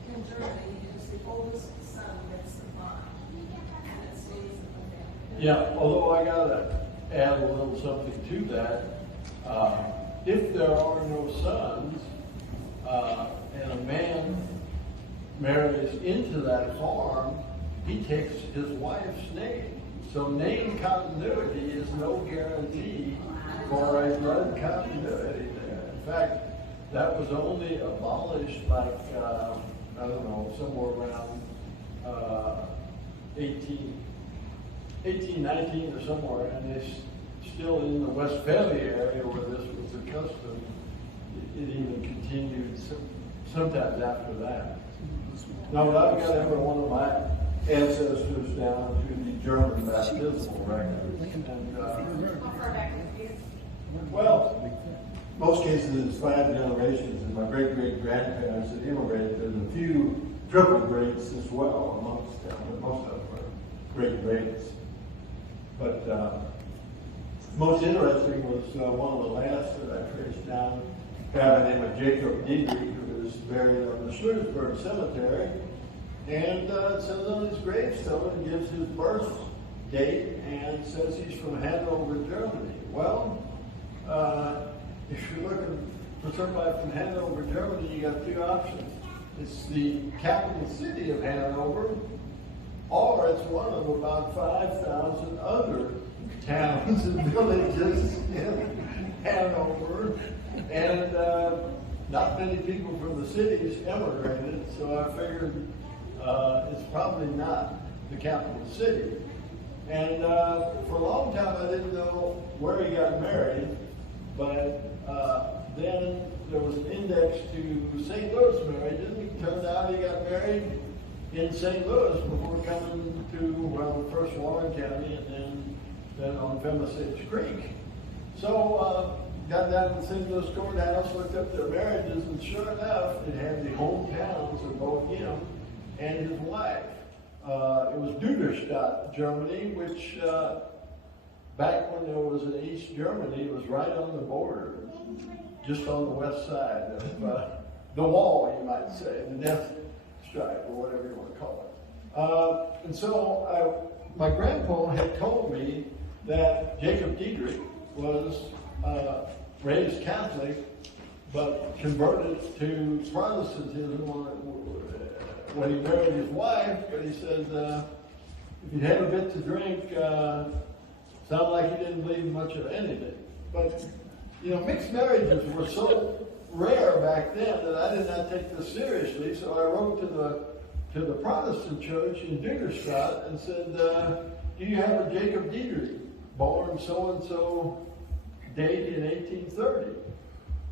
in Germany is the oldest son gets the farm, and it stays in the family. Yeah, although I gotta add a little something to that. If there are no sons, and a man marries into that farm, he takes his wife's name. So name continuity is no guarantee for a blood continuity there. In fact, that was only abolished like, I don't know, somewhere around 1819 or somewhere, and it's still in the Westphalia area where this was the custom. It even continued sometimes after that. Now, I've got every one of my ancestors down to the German baptismal records. And, How far back is it? well, most cases it's 5 generations, and my great-great-grandparents had immigrated. There's a few triple greats as well amongst them, but most of them are great-greats. But most interesting was one of the last that I traced down, a guy by the name of Jacob Dietrich, who was buried on the Schleswig Cemetery. And it says on his gravestone, it gives his birth date and says he's from Hanover, Germany. Well, if you're looking for somebody from Hanover, Germany, you got 2 options. It's the capital city of Hanover, or it's one of about 5,000 other towns and villages in Hanover. And not many people from the cities emigrated, so I figured it's probably not the capital city. And for a long time I didn't know where he got married, but then there was an index to St. Louis marriages. It turned out he got married in St. Louis before coming to, well, first Warren County and then on Pheasants Creek. So got down to the St. Louis courthouse, looked up their marriages, and sure enough, it had the hometowns of both him and his wife. It was Duderstadt, Germany, which back when there was an East Germany, it was right on the border, just on the west side of the wall, you might say, the death stripe, or whatever you want to call it. And so my grandpa had told me that Jacob Dietrich was raised Catholic, but converted to Protestantism when he married his wife. But he said, if you'd had a bit to drink, sounded like he didn't believe much of anything. But, you know, mixed marriages were so rare back then that I did not take this seriously. So I wrote to the Protestant church in Duderstadt and said, do you have a Jacob Dietrich, born so-and-so date in 1830?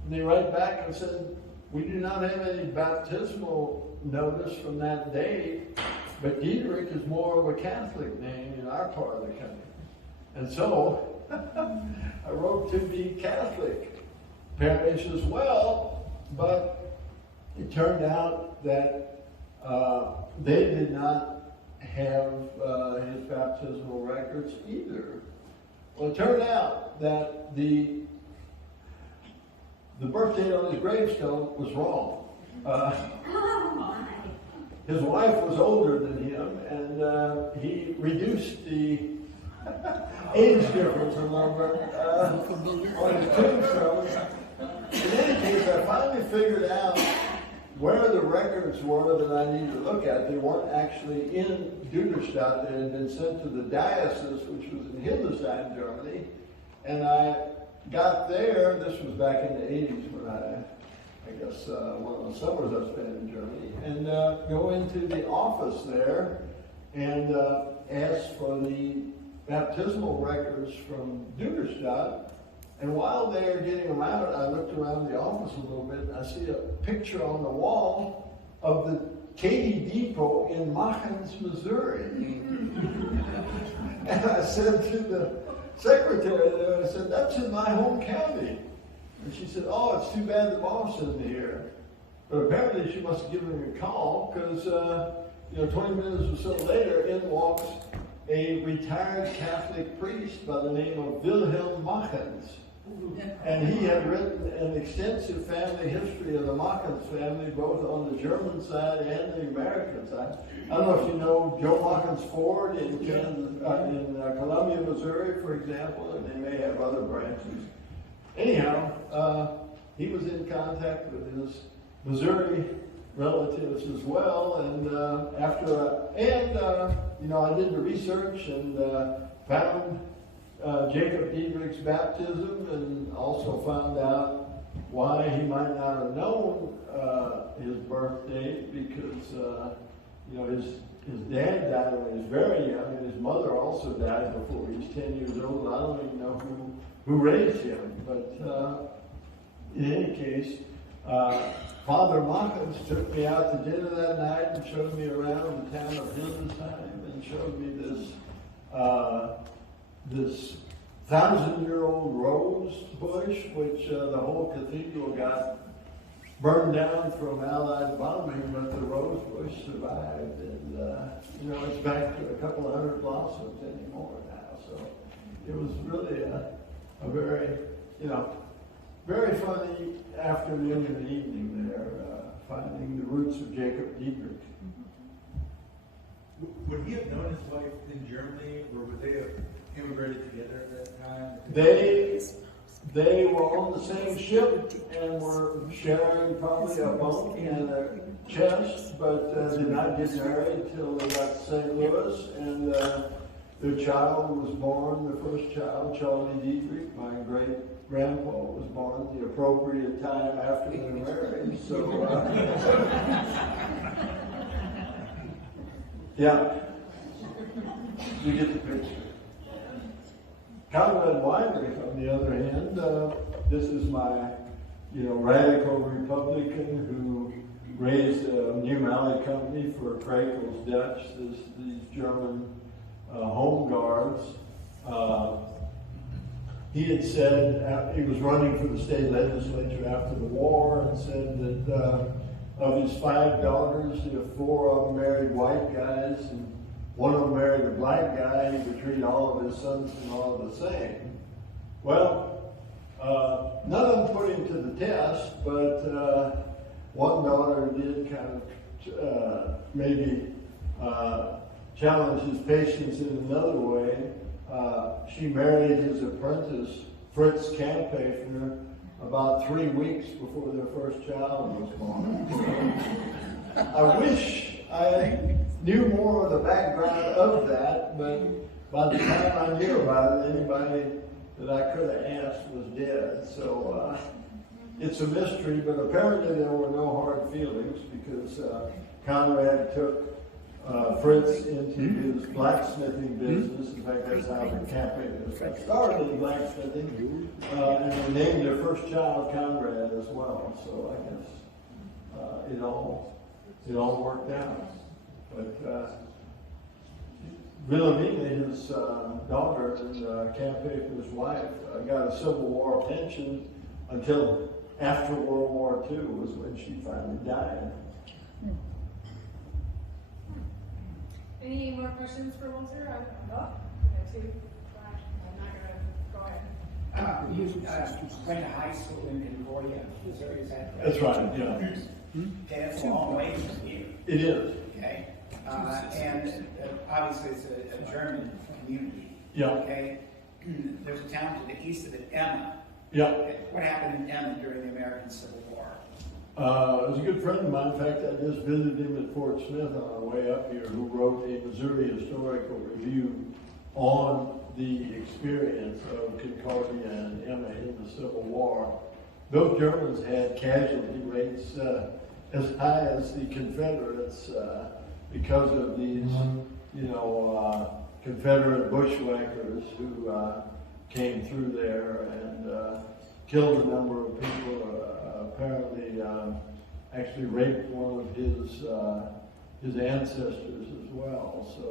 And they write back and said, we do not have any baptismal notice from that date, but Dietrich is more of a Catholic name in our part of the country. And so I wrote to the Catholic parish as well, but it turned out that they did not have his baptismal records either. Well, it turned out that the birth date on his gravestone was wrong. His wife was older than him, and he reduced the age difference among them on his tombstone. In any case, I finally figured out where the records were that I needed to look at. They weren't actually in Duderstadt. They had been sent to the diocese, which was in Hildesheim, Germany. And I got there, this was back in the 80s when I guess one of the summers I spent in Germany, and go into the office there and ask for the baptismal records from Duderstadt. And while they're getting them out, I looked around the office a little bit, and I see a picture on the wall of the Katy Depot in Machens, Missouri. And I said to the secretary there, I said, that's in my home county. And she said, oh, it's too bad the boss isn't here. But apparently she must have given me a call, because 20 minutes or so later, in walks a retired Catholic priest by the name of Wilhelm Machens. And he had written an extensive family history of the Mackens family, both on the German side and the American side. I don't know if you know Joe Mackens Ford in Columbia, Missouri, for example, and they may have other branches. Anyhow, he was in contact with his Missouri relatives as well, and I did the research and found Jacob Diedrich's baptism, and also found out why he might not have known his birth date, because his dad died when he was very young, and his mother also died before he was 10 years old. I don't even know who raised him, but in any case, Father Mackens took me out to dinner that night and showed me around the town of Hildesheim, and showed me this 1,000-year-old rose bush, which the whole cathedral got burned down from Allied bombing, but the rose bush survived, and it's back to a couple of hundred blossoms anymore now. So it was really a very, very funny afternoon and evening there, finding the roots of Jacob Diedrich. Would he have known his wife in Germany, or would they have immigrated together at that time? They were on the same ship and were sharing probably a bunk and a chest, but did not get married till they got to St. Louis, and their child was born, the first child, Charlie Diedrich, my great-grandpa, was born at the appropriate time after their marriage. So, yeah, you get the picture. Conrad Weinrich, on the other hand, this is my, radical Republican who raised a new Mallet company for Krakel's Dutch, these German home guards. He had said, he was running for the state legislature after the war, and said that of his 5 daughters, 4 of them married white guys, and 1 of them married a black guy. He would treat all of his sons and all the same. Well, none of them put him to the test, but one daughter did kind of maybe challenge his patience in another way. She married his apprentice, Fritz Kamphoefner, about 3 weeks before their first child was born. I wish I knew more of the background of that, but by the time I knew about it, anybody that I could have asked was dead. So it's a mystery, but apparently there were no hard feelings, because Conrad took Fritz into his blacksmithing business. In fact, that's how the campaign started, in blacksmithing, and they named their first child Conrad as well. So I guess it all worked out. But Wilhelmina, his daughter, and Kamphoefner's wife, got a Civil War pension until after World War II, was when she finally died. Any more questions for Walter? I'm not going to go ahead. You went to high school in Concordia, Missouri, is that right? That's right, yeah. Okay, that's a long way from here. It is. Okay, and obviously it's a German community. Yeah. Okay, there's a town to the east of it, Emma. Yeah. What happened in Emma during the American Civil War? It was a good friend of mine. In fact, I just visited him at Fort Smith on our way up here, who wrote a Missouri historical review on the experience of Concordia and Emma in the Civil War. Those Germans had casualty rates as high as the Confederates because of these, Confederate bushwhackers who came through there and killed a number of people. Apparently, actually raped one of his ancestors as well. So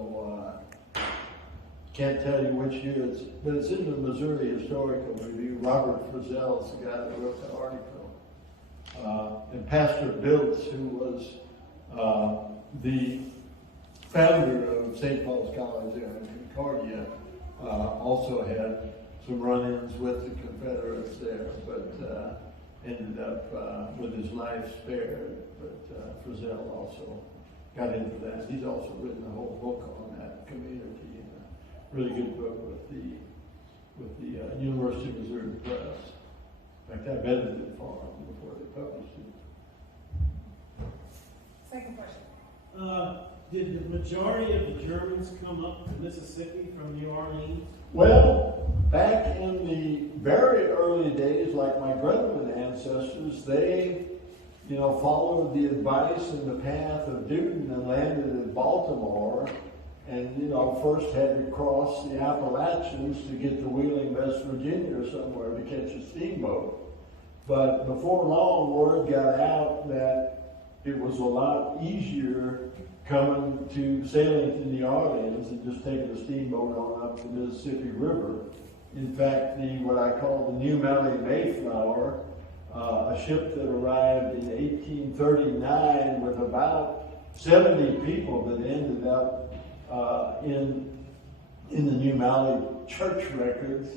can't tell you which year but it's in the Missouri Historical Review. Robert Frizzell is the guy that wrote the article. And Pastor Biltz, who was the founder of St. Paul's College there in Concordia, also had some run-ins with the Confederates there, but ended up with his life spared. But Frizzell also got into that. He's also written a whole book on that community, and a really good book with the University of Missouri Press. In fact, I edited it for them before they published it. Second question. Did the majority of the Germans come up to Mississippi from New Orleans? Well, back in the very early days, like my Grumman ancestors, they, followed the advice and the path of Newton and landed in Baltimore, and, first had to cross the Appalachians to get to Wheeling, West Virginia or somewhere to catch a steamboat. But before long, word got out that it was a lot easier sailing to New Orleans and just taking a steamboat on up the Mississippi River. In fact, what I call the New Mally Mayflower, a ship that arrived in 1839 with about 70 people that ended up in the New Mally church records,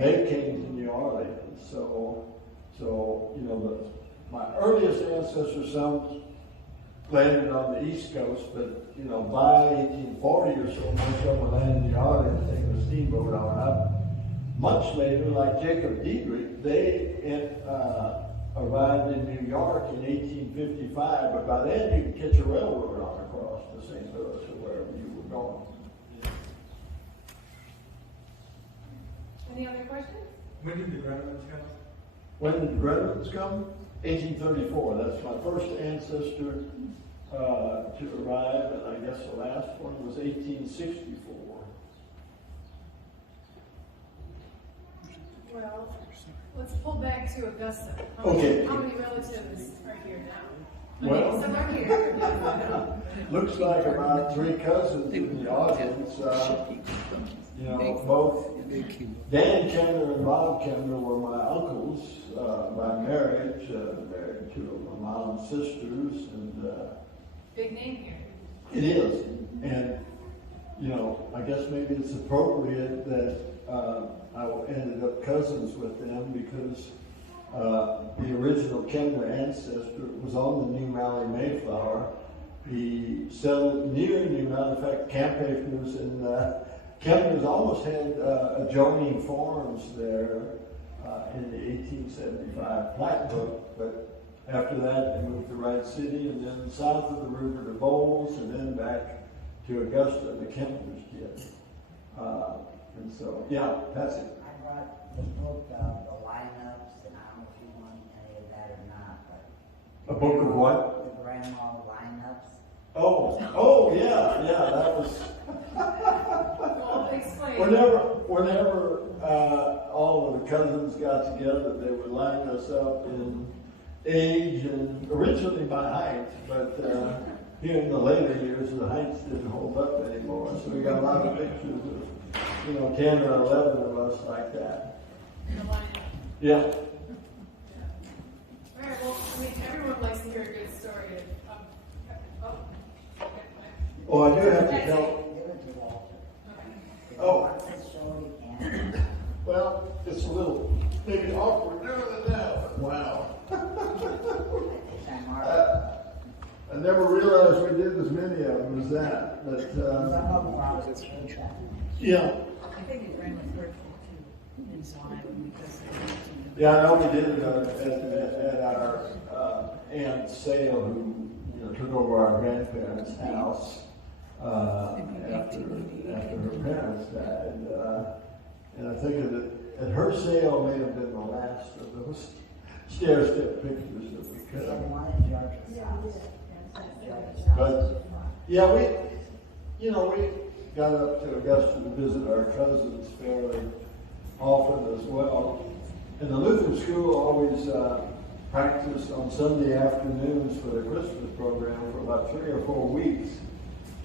they came to New Orleans. So my earliest ancestors, some landed on the East Coast, but by 1840 or so, most of them landed in New Orleans, taking a steamboat on up. Much later, like Jacob Diedrich, they arrived in New York in 1855, but by then you could catch a railroad on across to St. Louis or wherever you were going. Any other questions? When did the Grumans come? When did the Grumans come? 1834. That's my first ancestor to arrive, and I guess the last one was 1864. Well, let's pull back to Augusta. Okay. How many relatives are here now? Well, Some are here. looks like about 3 cousins in the audience. Both Dan Kemner and Bob Kemner were my uncles by marriage, married to my mom's sisters, and Big name here. it is. And I guess maybe it's appropriate that I ended up cousins with them because the original Kemner ancestor was on the New Mally Mayflower. He settled near New Mally. In fact, Kamphoefners and Kemners almost had adjoining farms there in the 1875 plat book, but after that they moved to Wright City and then south of the river to Bowles and then back to Augusta, the Kemners did. And so, yeah, that's it. I brought the book of the lineups, and I don't know if you want any of that or not, but. A book of what? The grandma lineups. Oh, yeah, that was. Well, explain. Whenever all of the cousins got together, they would line us up in age and originally by height, but here in the later years, the heights didn't hold up anymore, so we got a lot of pictures of 10 or 11 of us like that. Yeah. All right, well, everyone likes to hear a good story. Oh, I do have to tell. Give it to Walter. Oh. What's that story and Well, it's a little maybe awkward doing it now, but wow. I never realized we did as many of them as that, but yeah. I think it ran with hurtful to inside because Yeah, I know we did it at our Aunt Sale, who took over our grandparents' house after her parents died, and I think at her sale may have been the last of those stair-step pictures that we could. one in Georgia's house. But yeah, we got up to Augusta to visit our cousins fairly often as well. And the Lutheran school always practiced on Sunday afternoons for the Christmas program for about 3 or 4 weeks.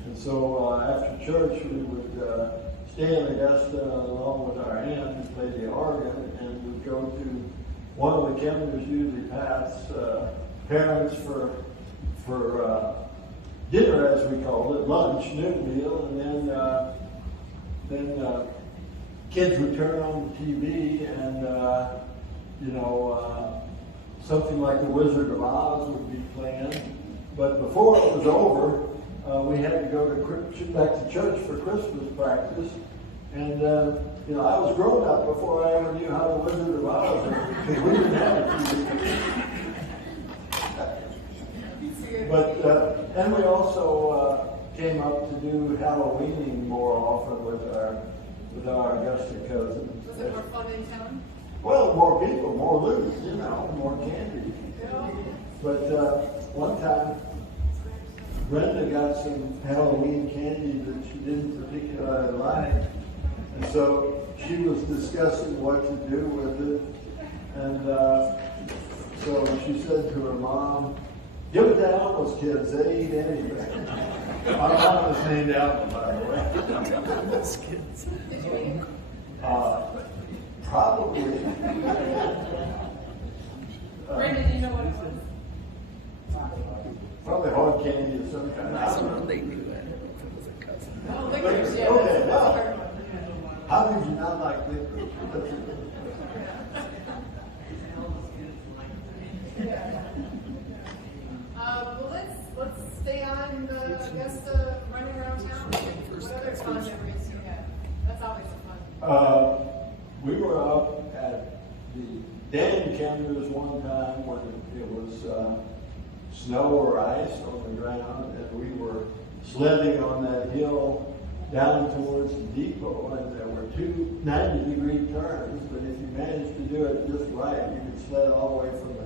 And so after church, we would stay in Augusta along with our aunt who played the organ, and we'd go to one of the Kemners, usually Pat's parents for dinner, as we called it, lunch, noon meal, and then kids would turn on the TV and, something like The Wizard of Oz would be playing. But before it was over, we had to go back to church for Christmas practice. And, I was grown up before I ever knew how The Wizard of Oz was, because we didn't have a TV. But, and we also came up to do Halloweening more often with our Augusta cousins. Was it more fun in town? Well, more people, more loot, more candy. But one time, Brenda got some Halloween candy that she didn't particularly like. And so she was discussing what to do with it. And so she said to her mom, "Give it to Alma's kids, they eat anything." Our mom was named Alma, by the way. Did you eat it? Probably. Brenda, do you know what it was? Probably hard candy of some kind. They knew that. It was a cousin. Oh, licorice, yeah. Okay, That's well. a hard one. How did you not like licorice? Well, let's stay on Augusta, running around town. What other fun memories do you have? That's always a fun. We were up at the dam campus one time when it was snow or ice on the ground, and we were sledding on that hill down towards the depot, and there were two 90-degree turns, but if you managed to do it just right, you could sled all the way from the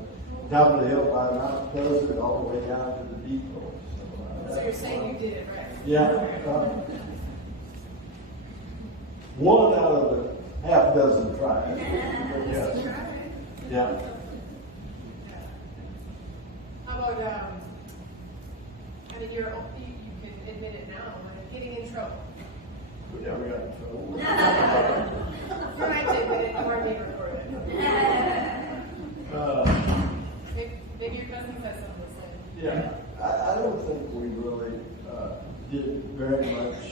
top of the hill by Mount Pleasant all the way down to the depot. So you're saying you did it right? Yeah. One out of the half dozen tries. But yes. Yeah. How about, you can admit it now, getting in trouble. We never got in trouble. You're right to admit it, you are being recorded. Maybe your cousin said something to say. Yeah, I don't think we really did very much,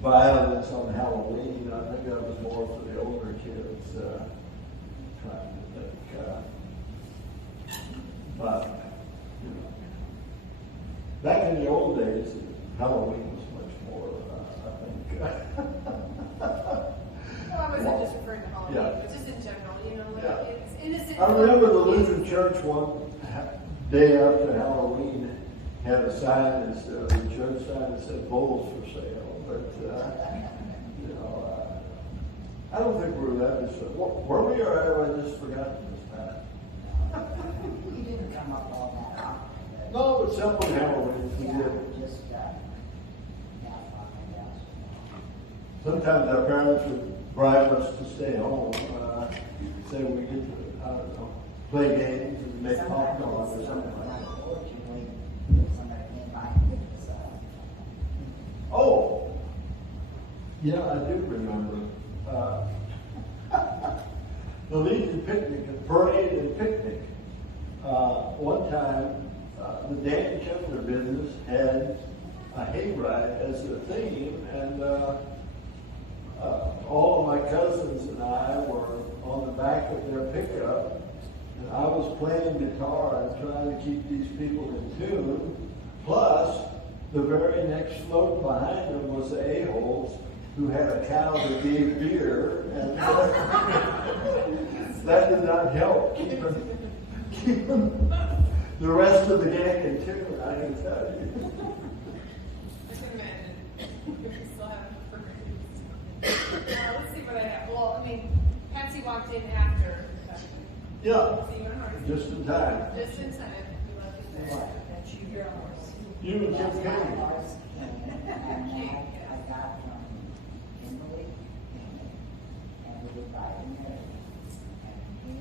violence on Halloween. I think that was more for the older kids, trying to think. But, back in the old days, Halloween was much more, I think. Well, I wasn't just referring to Halloween, Yeah. but just in general, Yeah. it's innocent. I remember the Lutheran Church one day after Halloween had a sign, the church sign that said "bulls for sale." But I don't think we were that disturbed. Were we, or have I just forgotten this time? You didn't come up all that often. No, but some of Halloween we did. Just, Sometimes our parents would bribe us to stay home. Say we get to, I don't know, play games and make popcorn or something like that. Somebody came by and Oh, yeah, I do remember. The Legion picnic, a parade and picnic. One time, the Dan Kempner business had a hayride as a theme, and all of my cousins and I were on the back of their pickup, and I was playing guitar and trying to keep these people in tune. Plus, the very next float behind them was the a-holes who had a cow that gave beer, and that did not help keeping the rest of the gang in tune, I can tell you. I can imagine. We still have let's see what I have. Well, Patsy walked in after. Yeah, So you went hard. just in time. Just in time. You left it there. That's your horse. You and Kim Payne. I got from Kimberly, and we would buy the marriage. And he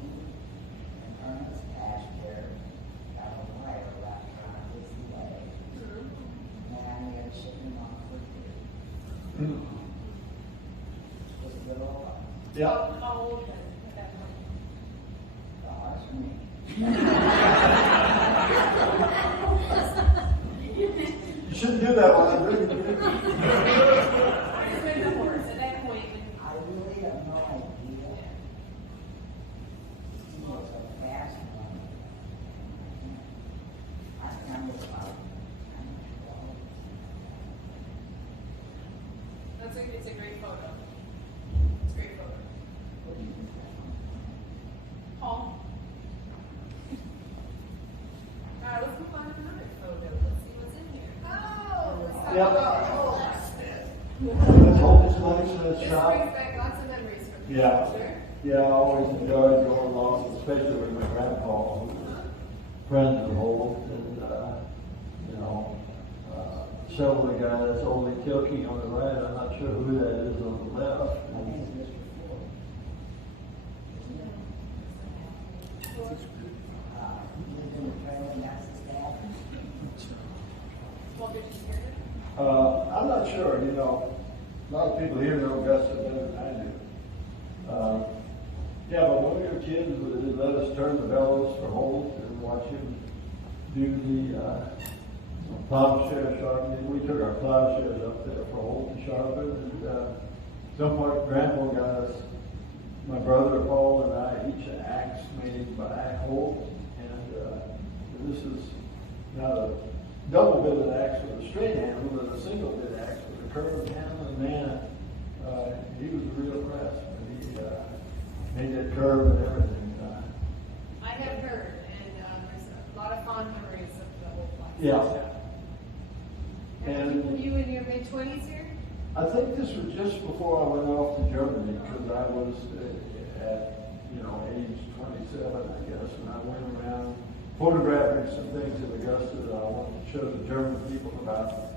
and Ernest Ashbear got a wire wrapped around his leg, and we had to ship him off for free. Just a little, Yeah. How old then at that point? dollars for me. You shouldn't do that while I'm drinking. I just it's a great photo. It's a great photo. Paul? Let's move on to another photo. Let's see what's in here. Oh, let's talk Yep. about Paul. It's always nice in This the shop. brings back lots of memories from you. Yeah. Sure. Yeah, I always enjoyed going along, especially with my grandpa, who was friends of old, and, you know, several of the guys, that's only Kilkey on the right, I'm not sure who that is on the left. I think it's Mr. Ford. Isn't it? He's in the trailer, and that's his dad. Well, did you hear it? I'm not sure, you know, a lot of people here know Augusta better than I do. Yeah, but when we were kids, they let us turn the bellows for Holt and watch him do the plowshare sharpening. We took our plowshares up there for Holt to sharpen, and some point Grandpa got us, my brother Paul and I, each an axe made by Holt, and this is not a double bitted axe with a straight handle, but a single bit axe with a curved handle. And man, he was a real craftsman. He made that curve and everything. I have heard, and there's a lot of fond memories of the whole place. Yeah. And And you in your mid-20s here? I think this was just before I went off to Germany, because I was at, you know, age 27, I guess, and I went around photographing some things in Augusta that I wanted to show the German people about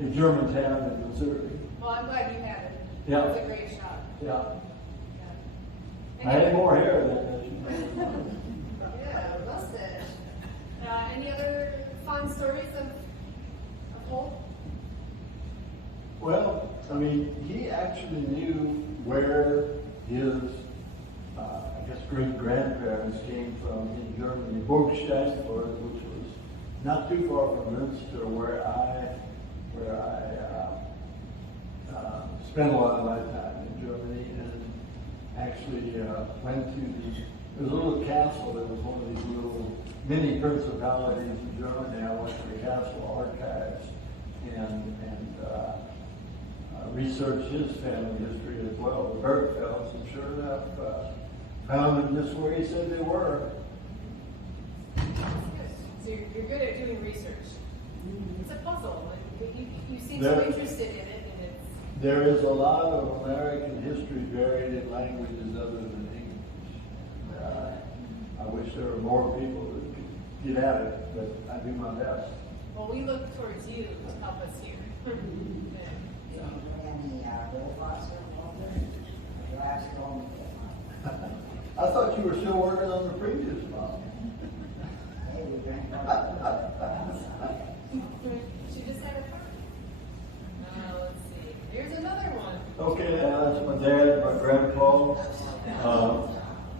a German town in Missouri. Well, I'm glad you have it. Yeah. It's a great shot. Yeah. Yeah. I had more hair than that. Yeah, mustache. Any other fun stories of Holt? Well, I mean, he actually knew where his, I guess, great-grandparents came from in Germany. Burg Steinfurt, which was not too far from Münster, where I spent a lot of my time in Germany, and actually went to there's a little castle that was one of these little mini principalities in Germany. I went to the castle archives and researched his family history as well, the Bergfelds, and sure enough, found them just where he said they were. So you're good at doing research. It's a puzzle. You seem There- so interested in it, and it's. There is a lot of American history buried in languages other than English. I wish there were more people that could get at it, but I do my best. Well, we look towards you to help us here. Did you bring any bullfrogs over? Your ass told me that. I thought you were still working on the previous one. Hey, we drank one. She just had a party. Let's see. Here's another one. Okay, that's my dad, my grandpa.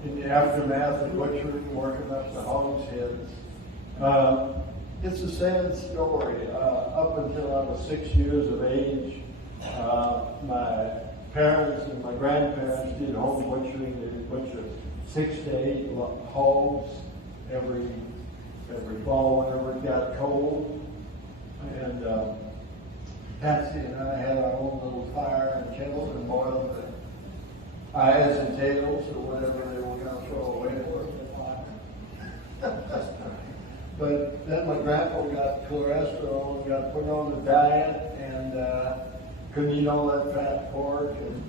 In the aftermath of butchering, working up the hogs' heads. It's a sad story. Up until I was 6 years of age, my parents and my grandparents did home butchering. They would butcher 6 to 8 hogs every fall whenever it got cold. And Patsy and I had our own little fire and kettle and boiled the eyes and tails or whatever they were going to throw away for the fire. But then my grandpa got cholesterol and got put on the diet and couldn't eat all that fat pork, and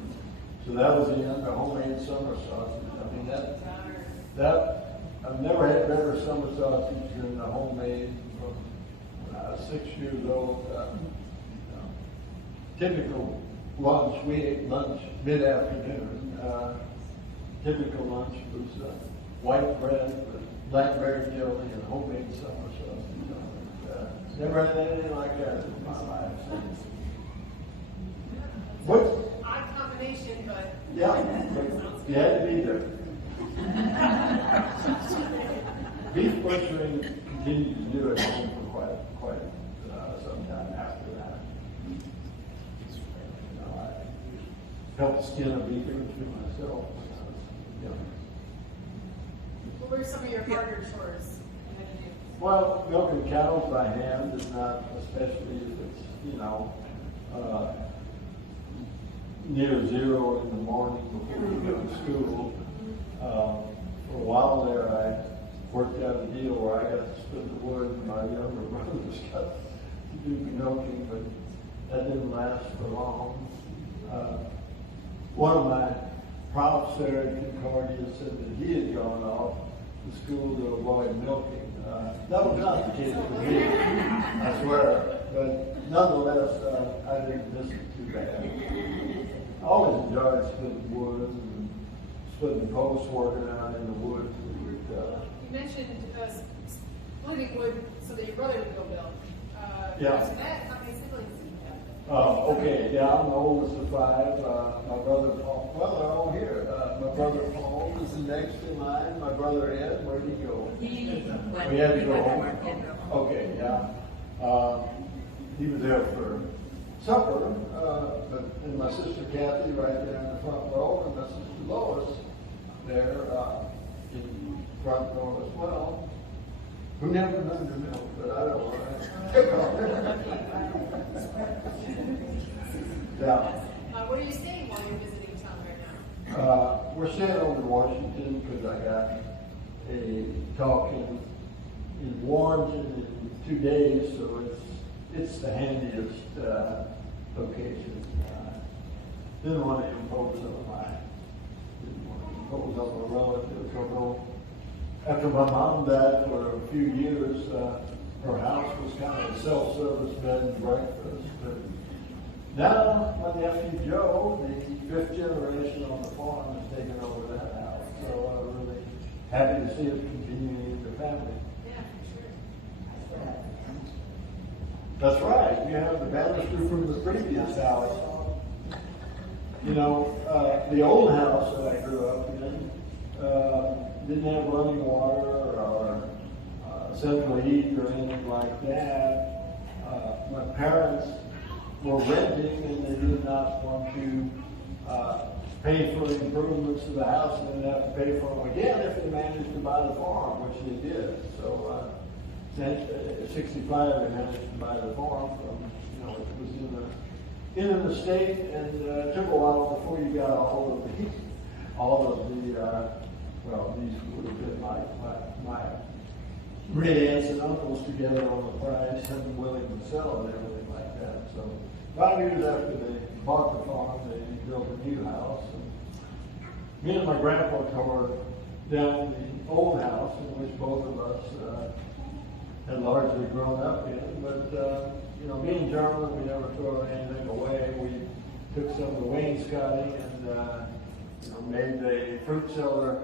so that was the end of homemade summer sausage. I mean that I've never had better summer sausage than the homemade from when I was 6 years old. Typical lunch, we ate lunch mid-afternoon. Typical lunch was white bread with blackberry jelly and homemade summer sausage. Never had anything like that in my life. What? Odd combination, but. Yeah, you had to be there. Beef butchering continued to do it home for quite some time after that. You know, I helped skin a beef or two myself when I was young. What were some of your harder chores you had to do? Well, milking cows by hand is not, especially if it's, you know, near zero in the morning before we go to school. For a while there, I worked out a deal where I got to split the wood and my younger brothers got to do the milking, but that didn't last for long. One of my profs there at Concordia said that he had gone off to school to avoid milking. That was not the case for me, I swear, but nonetheless, I didn't miss it too bad. I always enjoyed splitting wood and splitting posts, working out in the woods. You mentioned splitting wood so that your brother would go build. Yeah. So that, how many siblings do you have? Okay, yeah, I'm the oldest of five. My brother Paul, well, they're all here. My brother Paul is the next in line. My brother Ed, where'd he go? We had to go home. Okay, yeah. He was there for supper, and my sister Kathy right there in the front row, and my sister Lois there in the front row as well. Who never done the milk, but I don't want to. Yeah. What are you staying while you're visiting town right now? We're staying over in Washington because I got a talk in Warrenton in 2 days, so it's the handiest location. Didn't want to impose on my relatives, although after my mom died for a few years, her house was kind of a self-service bed and breakfast. But now, my nephew Joe, the 5th generation on the farm, has taken over that house. So I'm really happy to see it continuing in the family. Yeah, for sure. That's right. You have the banister from the previous house. You know, the old house that I grew up in didn't have running water or central heat or anything like that. My parents were renting and they did not want to pay for the improvements to the house and then have to pay for them again if they managed to buy the farm, which they did. So at 65 they managed to buy the farm from, you know, it was in an estate, and it took a while before you got all of the well, these would have been my great aunts and uncles together on the price and willing to sell and everything like that. So 5 years after they bought the farm, they built a new house. And me and my grandpa tore down the old house in which both of us had largely grown up in. But you know, being German, we never throw anything away. We took some of the wainscoting and you know, made a fruit cellar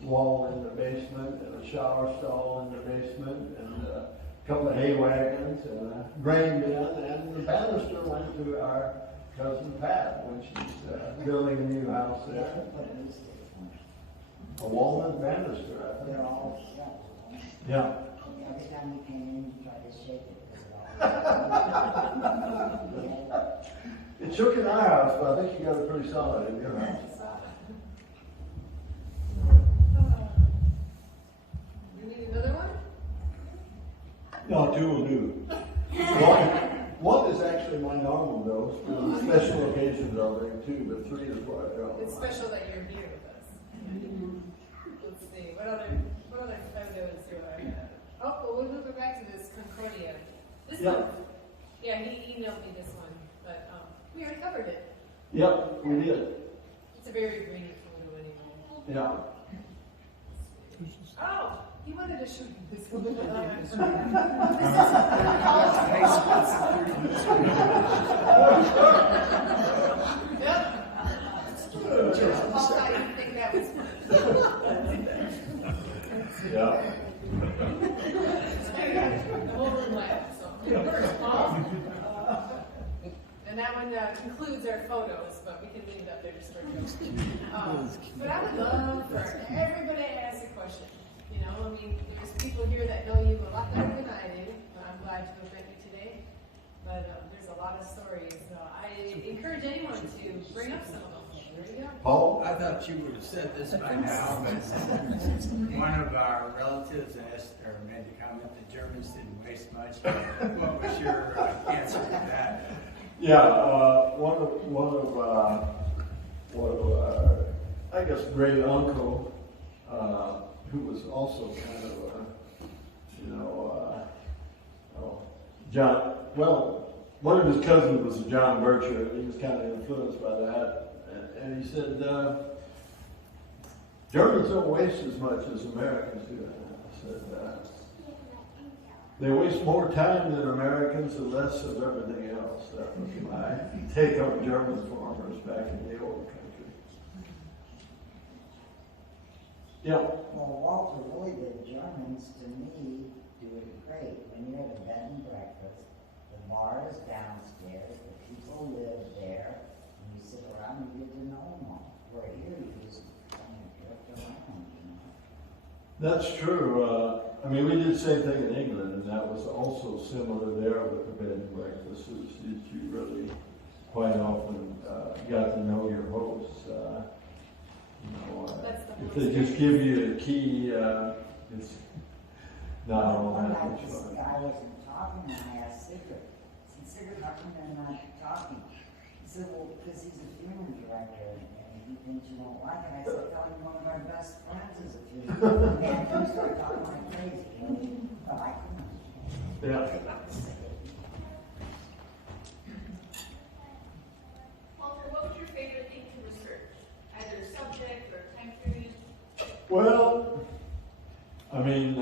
wall in the basement and a shower stall in the basement and a couple of hay wagons and a grain bin, and the banister went to our cousin Pat when she's building a new house there. A walnut banister, I think. They're all shut. Yeah. Every time you came in, you tried to shake it. It shook in our house, but I think you got it pretty solid in your house. You need another one? No, 2 will do. One is actually my normal dose. For special occasions I'll bring 2, but 3 is what I don't. It's special that you're here with us. Let's see, what other photos do I have? Oh, well, we'll go back to this Concordia. This Yeah. one, yeah, he emailed me this one, but we already covered it. Yep, we did. It's a very grainy photo anyway. Yeah. Oh, he wanted to show you this one. Yep. Paul, I didn't think that was funny. Yeah. And that one concludes our photos, but we can leave it up there just for but I would love for everybody to ask a question. You know, I mean, there's people here that know you a lot better than I do, but I'm glad to have met you today. But there's a lot of stories. I encourage anyone to bring up some of them. There you go. Paul? I thought you would have said this by now, but one of our relatives asked or made the comment that Germans didn't waste much. What was your answer to that? Yeah, one of well, I guess great uncle, who was also kind of John, well, one of his cousins was a John Bircher, and he was kind of influenced by that. And he said, Germans don't waste as much as Americans do. I said, they waste more time than Americans and less of everything else. That was my take on German farmers back in the old country. Yeah. Well, Walter, really, the Germans, to me, do it great. When you're at a bed and breakfast, the bar is downstairs, the people live there, and you sit around and you get to know them all. Where here, you just kind of drift around, you know. That's true. I mean, we did the same thing in England, and that was also similar there with the bed and breakfasts. That you really quite often got to know your hosts. If they just give you a key, it's not all that much This fun. guy wasn't talking, and I asked Sigrid. I said, Sigrid, how come they're not talking? He said, well, because he's a funeral director, and he thinks you won't like it. I said, tell him one of our best friends is a funeral director. And he started talking like crazy, you know? But I couldn't. Yeah. Walter, what was your favorite thing to research? Either subject or time period? Well, I mean,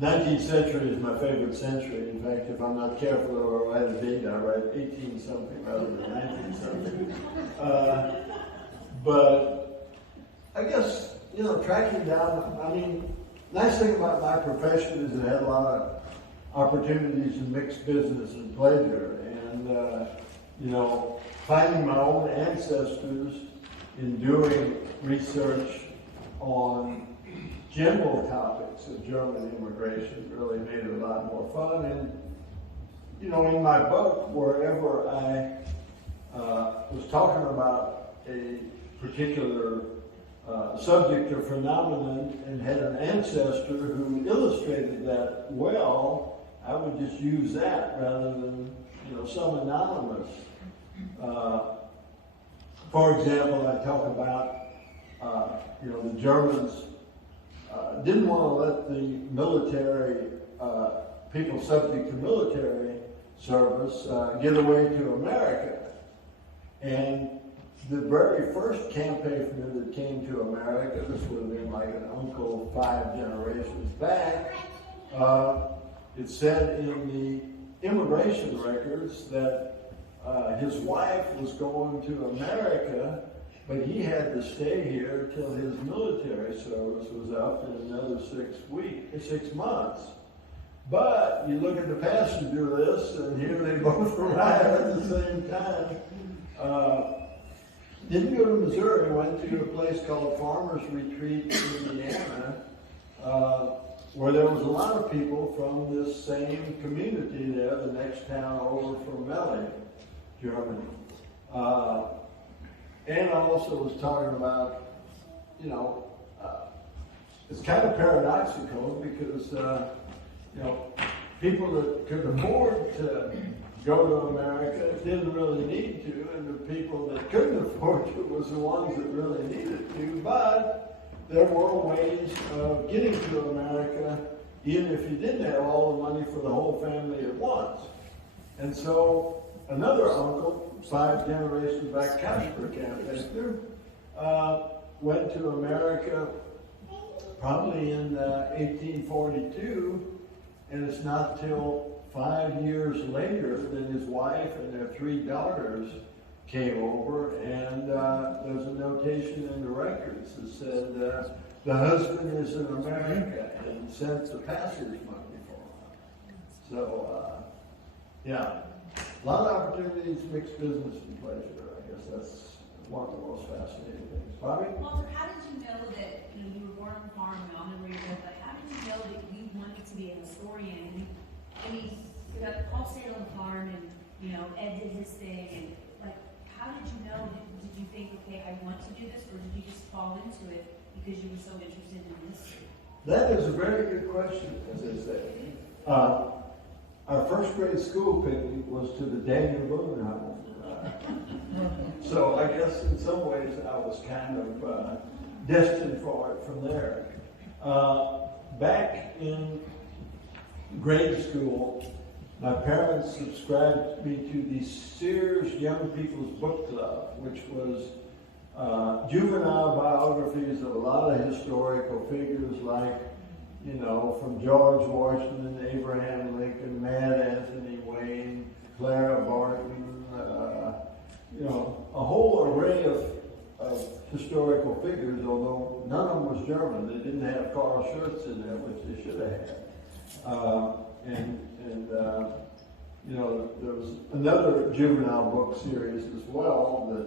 19th century is my favorite century. In fact, if I'm not careful or write a date, I write 18 something rather than 19 something. But I guess, tracking down, I mean, nice thing about my profession is it had a lot of opportunities in mixed business and pleasure. And, finding my own ancestors in doing research on general topics of German immigration really made it a lot more fun. And, in my book, wherever I was talking about a particular subject or phenomenon and had an ancestor who illustrated that well, I would just use that rather than, some anonymous. For example, I talk about, the Germans didn't want to let the military, people subject to military service, get away to America. And the very first Kamphoefner that came to America, this would have been like an uncle 5 generations back, it said in the immigration records that his wife was going to America, but he had to stay here till his military service was up in another 6 months. But you look at the passenger list, and here they both arrive at the same time. Didn't go to Missouri, went to a place called Farmers Retreat, Indiana, where there was a lot of people from this same community there, the next town over from Melling, Germany. And I also was talking about, it's kind of paradoxical because, people that could afford to go to America didn't really need to, and the people that couldn't afford to was the ones that really needed to, but there were ways of getting to America even if you didn't have all the money for the whole family at once. And so another uncle, 5 generations back, Kasper Kamphoefner, went to America probably in 1842, and it's not till 5 years later that his wife and their 3 daughters came over, and there's a notation in the records that said the husband is in America and sent the passage money for him. So, yeah, a lot of opportunities, mixed business and pleasure. I guess that's one of the most fascinating things. Bobby? Walter, how did you know that you were born on a farm, I don't know where you live, but how did you know that you wanted to be a historian? You got Paul stayed on the farm, and Ed did his thing, and how did you know? Did you think, okay, I want to do this, or did you just fall into it because you were so interested in history? That is a very good question, as I say. Our first grade school picnic was to the Daniel Boone home So I guess in some ways I was kind of destined for it from there. Back in grade school, my parents subscribed me to the Sears Young People's Book Club, which was juvenile biographies of a lot of historical figures like, you know, from George Washington, Abraham Lincoln, Mad Anthony Wayne, Clara Barton, you know, a whole array of historical figures, although none of them was German. They didn't have Carl Schurz in there, which they should have had. You know, there was another juvenile book series as well that,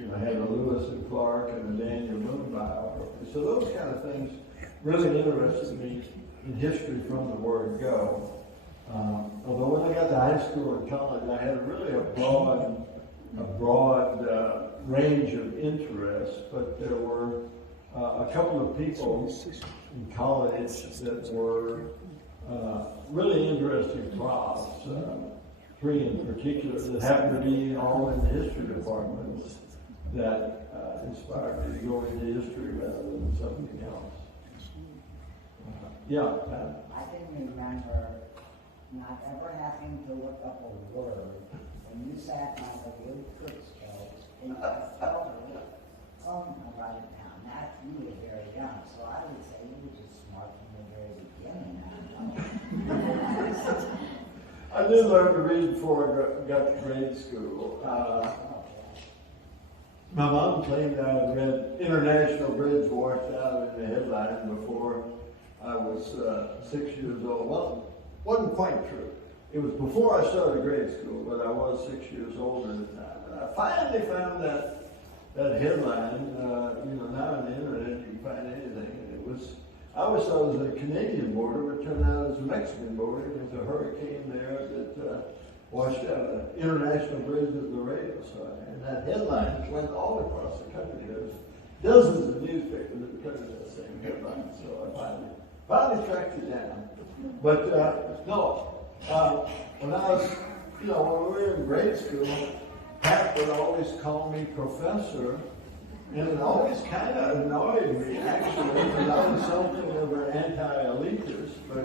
you know, had a Lewis and Clark and a Daniel Boone biography. So those kind of things really interested me in history from the word go. Although when I got to high school and college, I had really a broad range of interests, but there were a couple of people in college that were really interesting profs, three in particular that happened to be all in the history department that inspired me to go into history rather than something else. I can remember not ever having to look up a word when you sat on the wood footstool and you felt it. Oh, no, write it down. That you were very young, so I would say you were just smart from the very beginning. I did learn to read before I got to grade school. My mom claimed I had read International Bridge washed out in the headline before I was 6 years old. Well, wasn't quite true. It was before I started grade school, but I was 6 years old at the time. And I finally found that headline. You know, now on the internet you can find anything. And it was, I always thought it was a Canadian border, but it turned out it was a Mexican border. There was a hurricane there that washed out an international bridge at Laredo. So, and that headline went all across the country. There was dozens of newspapers that printed that same headline. So I finally tracked it down. But no, when I was, you know, when we were in grade school, Pat would always call me professor, and it always kind of annoyed me, actually, because I was something of an anti-elitist, but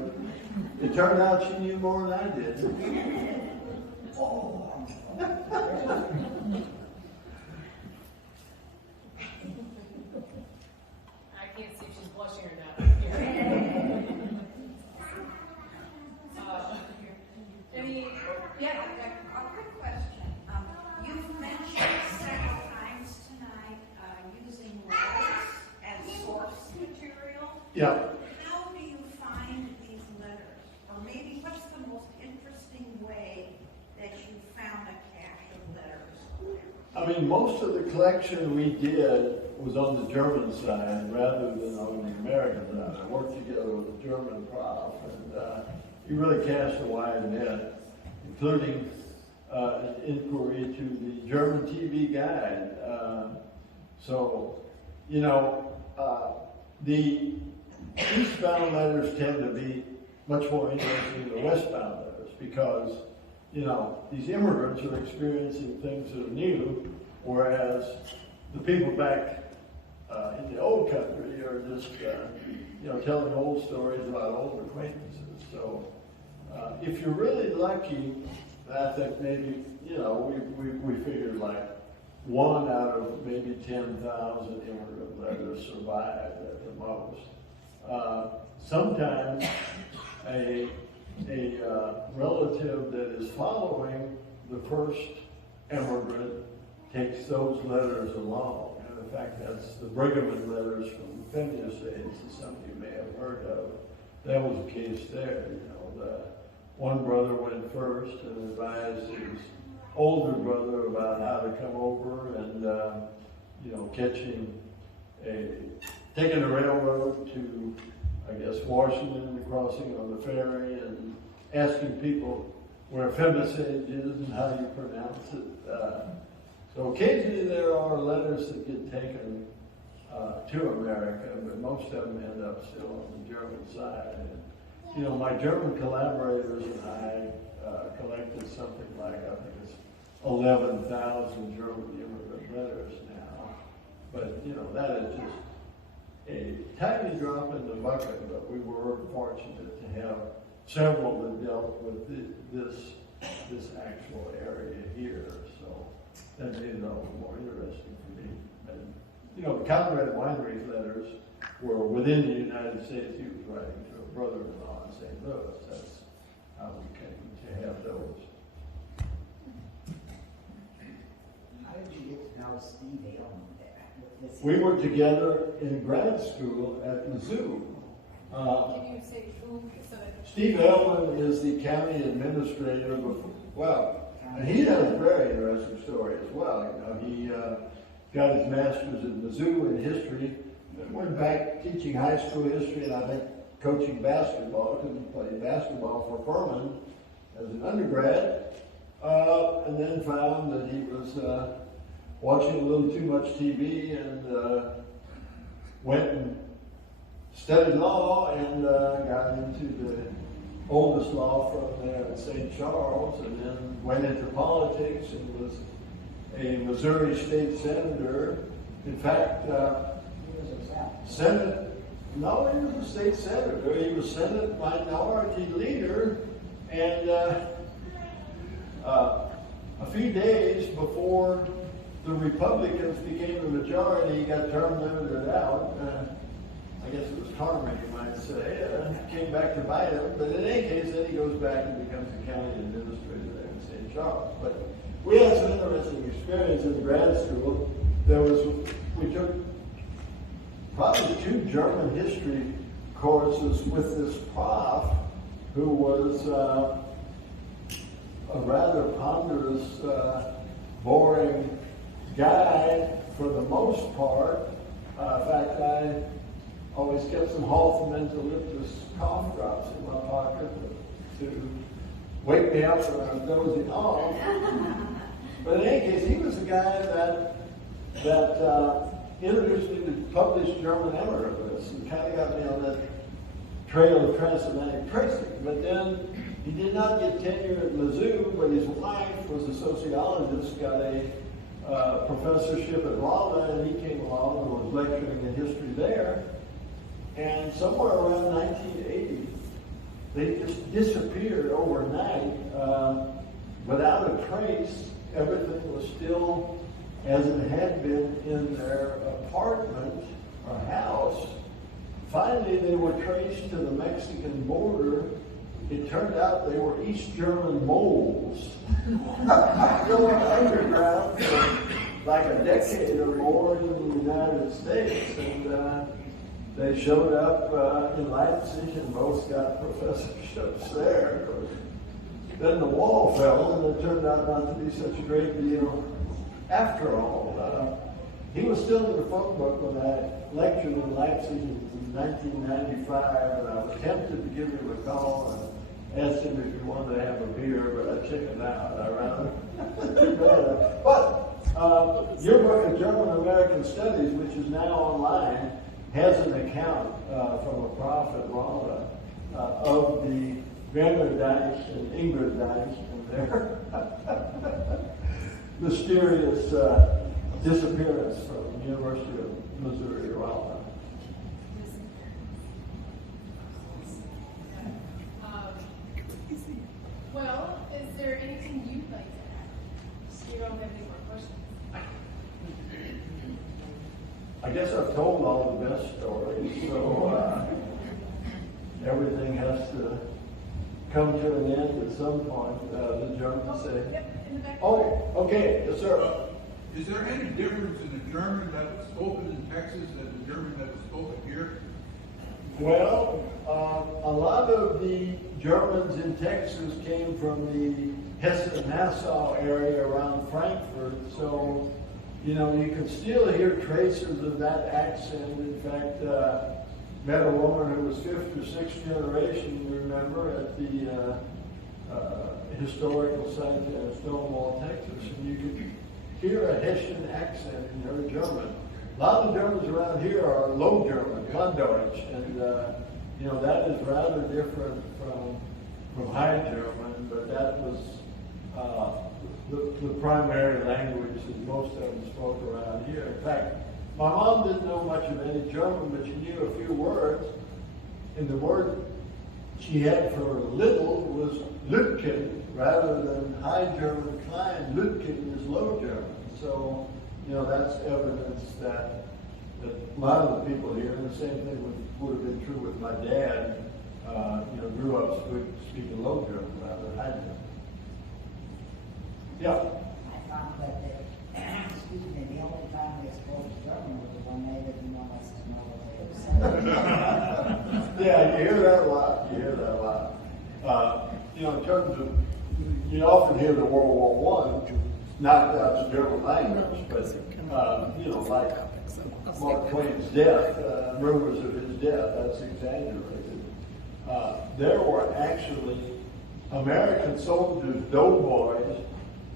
it turned out she knew more than I did. I can't see if she's blushing or not. A quick question. You've mentioned several times tonight using letters as source material. Yeah. How do you find these letters? Or maybe what's the most interesting way that you found a cache of letters? I mean, most of the collection we did was on the German side rather than on the American side. I worked together with a German prof, and he really cast a wide net, including an inquiry to the German TV guide. So, you know, the eastbound letters tend to be much more interesting than the westbound letters because, you know, these immigrants are experiencing things that are new, whereas the people back in the old country are just, you know, telling old stories about old acquaintances. So if you're really lucky, I think maybe, you know, we figured like 1 out of maybe 10,000 immigrant letters survived at the most. Sometimes a relative that is following the first immigrant takes those letters along. And in fact, that's the Brigham letters from feminist days that some of you may have heard of. That was the case there. You know, the one brother went first and advised his older brother about how to come over and, you know, taking a railroad to, I guess, Washington, crossing on the ferry, and asking people where Femicide is and how you pronounce it. So occasionally there are letters that get taken to America, but most of them end up still on the German side. And, you know, my German collaborators and I collected something like, I think it's 11,000 German immigrant letters now. But, you know, that is just a tiny drop in the bucket, but we were fortunate to have several that dealt with this actual area here. So that made it all more interesting for me. And, you know, Conrad Weinreich's letters were within the United States. He was writing to a brother-in-law in St. Louis. That's how we came to have those. How did you get to know Steve Aylman there? We were together in grad school at Mizzou. Can you say who? Steve Aylman is the county administrator. And he has a very interesting story as well. You know, he got his master's at Mizzou in history, and went back teaching high school history, and I think coaching basketball, because he played basketball for Furman as an undergrad, and then found that he was watching a little too much TV, and went and studied law, and got into the oldest law firm there at St. Charles, and then went into politics and was a Missouri state senator. In fact, Senate, no, he was a state senator. He was Senate minority leader, and a few days before the Republicans became the majority, he got term limited out. I guess it was karma, you might say. Came back to bite him, but in any case, then he goes back and becomes the county administrator there in St. Charles. But we had some interesting experience in grad school. We took probably 2 German history courses with this prof who was a rather ponderous, boring guy for the most part. In fact, I always kept some Hoffman eucalyptus cough drops in my pocket to wake me up when I was dozing off. But in any case, he was the guy that introduced me to published German emigrants and kind of got me on that trail of transatlantic tracing. But then he did not get tenure at Mizzou, but his wife was a sociologist, got a professorship at Rowman, and he came along and was lecturing in history there. And somewhere around 1980, they just disappeared overnight without a trace. Everything was still as it had been in their apartment or house. Finally, they were traced to the Mexican border. It turned out they were East German moles going underground for like a decade or more in the United States. And they showed up in Leipzig and both got professorships there. Then the wall fell, and it turned out not to be such a great deal after all. He was still in the phone book when I lectured in Leipzig in 1995, and I was tempted to give him a call and asked him if he wanted to have a beer, but I chickened out. I rather. But your book of German American Studies, which is now online, has an account from a prof at Rowman of the Werner Deich and Ingrid Deich and their mysterious disappearance from the University of Missouri Rowman. Well, is there anything you'd like to add? You don't have any more questions? I guess I've told all the best stories, so everything has to come to an end at some point, the Germans say. Yep, in the back. Oh, okay, yes, sir. Is there any difference in the German that was spoken in Texas and the German that was spoken here? Well, a lot of the Germans in Texas came from the Hessen-Nassau area around Frankfurt, so, you know, you can still hear traces of that accent. In fact, met a woman who was 5th or 6th generation, you remember, at the historical site in Stonewall, Texas, and you could hear a Hessian accent in her German. A lot of the Germans around here are Low German, Hochdeutsch, and you know, that is rather different from High German, but that was the primary language that most of them spoke around here. In fact, my mom didn't know much of any German, but she knew a few words. And the word she had for little was Lütgen, rather than High German Klein. Lütgen is Low German. So, that's evidence that a lot of the people here, and the same thing would have been true with my dad, grew up speaking Low German rather than High German. Yeah. I found that the only time they spoke German was when they didn't want us to know what they were saying. Yeah, you hear that a lot. In terms of, you often hear the World War I knocked out the German language, but, like Mark Twain's death, rumors of his death, that's exaggerated. There were actually American soldiers, doughboys,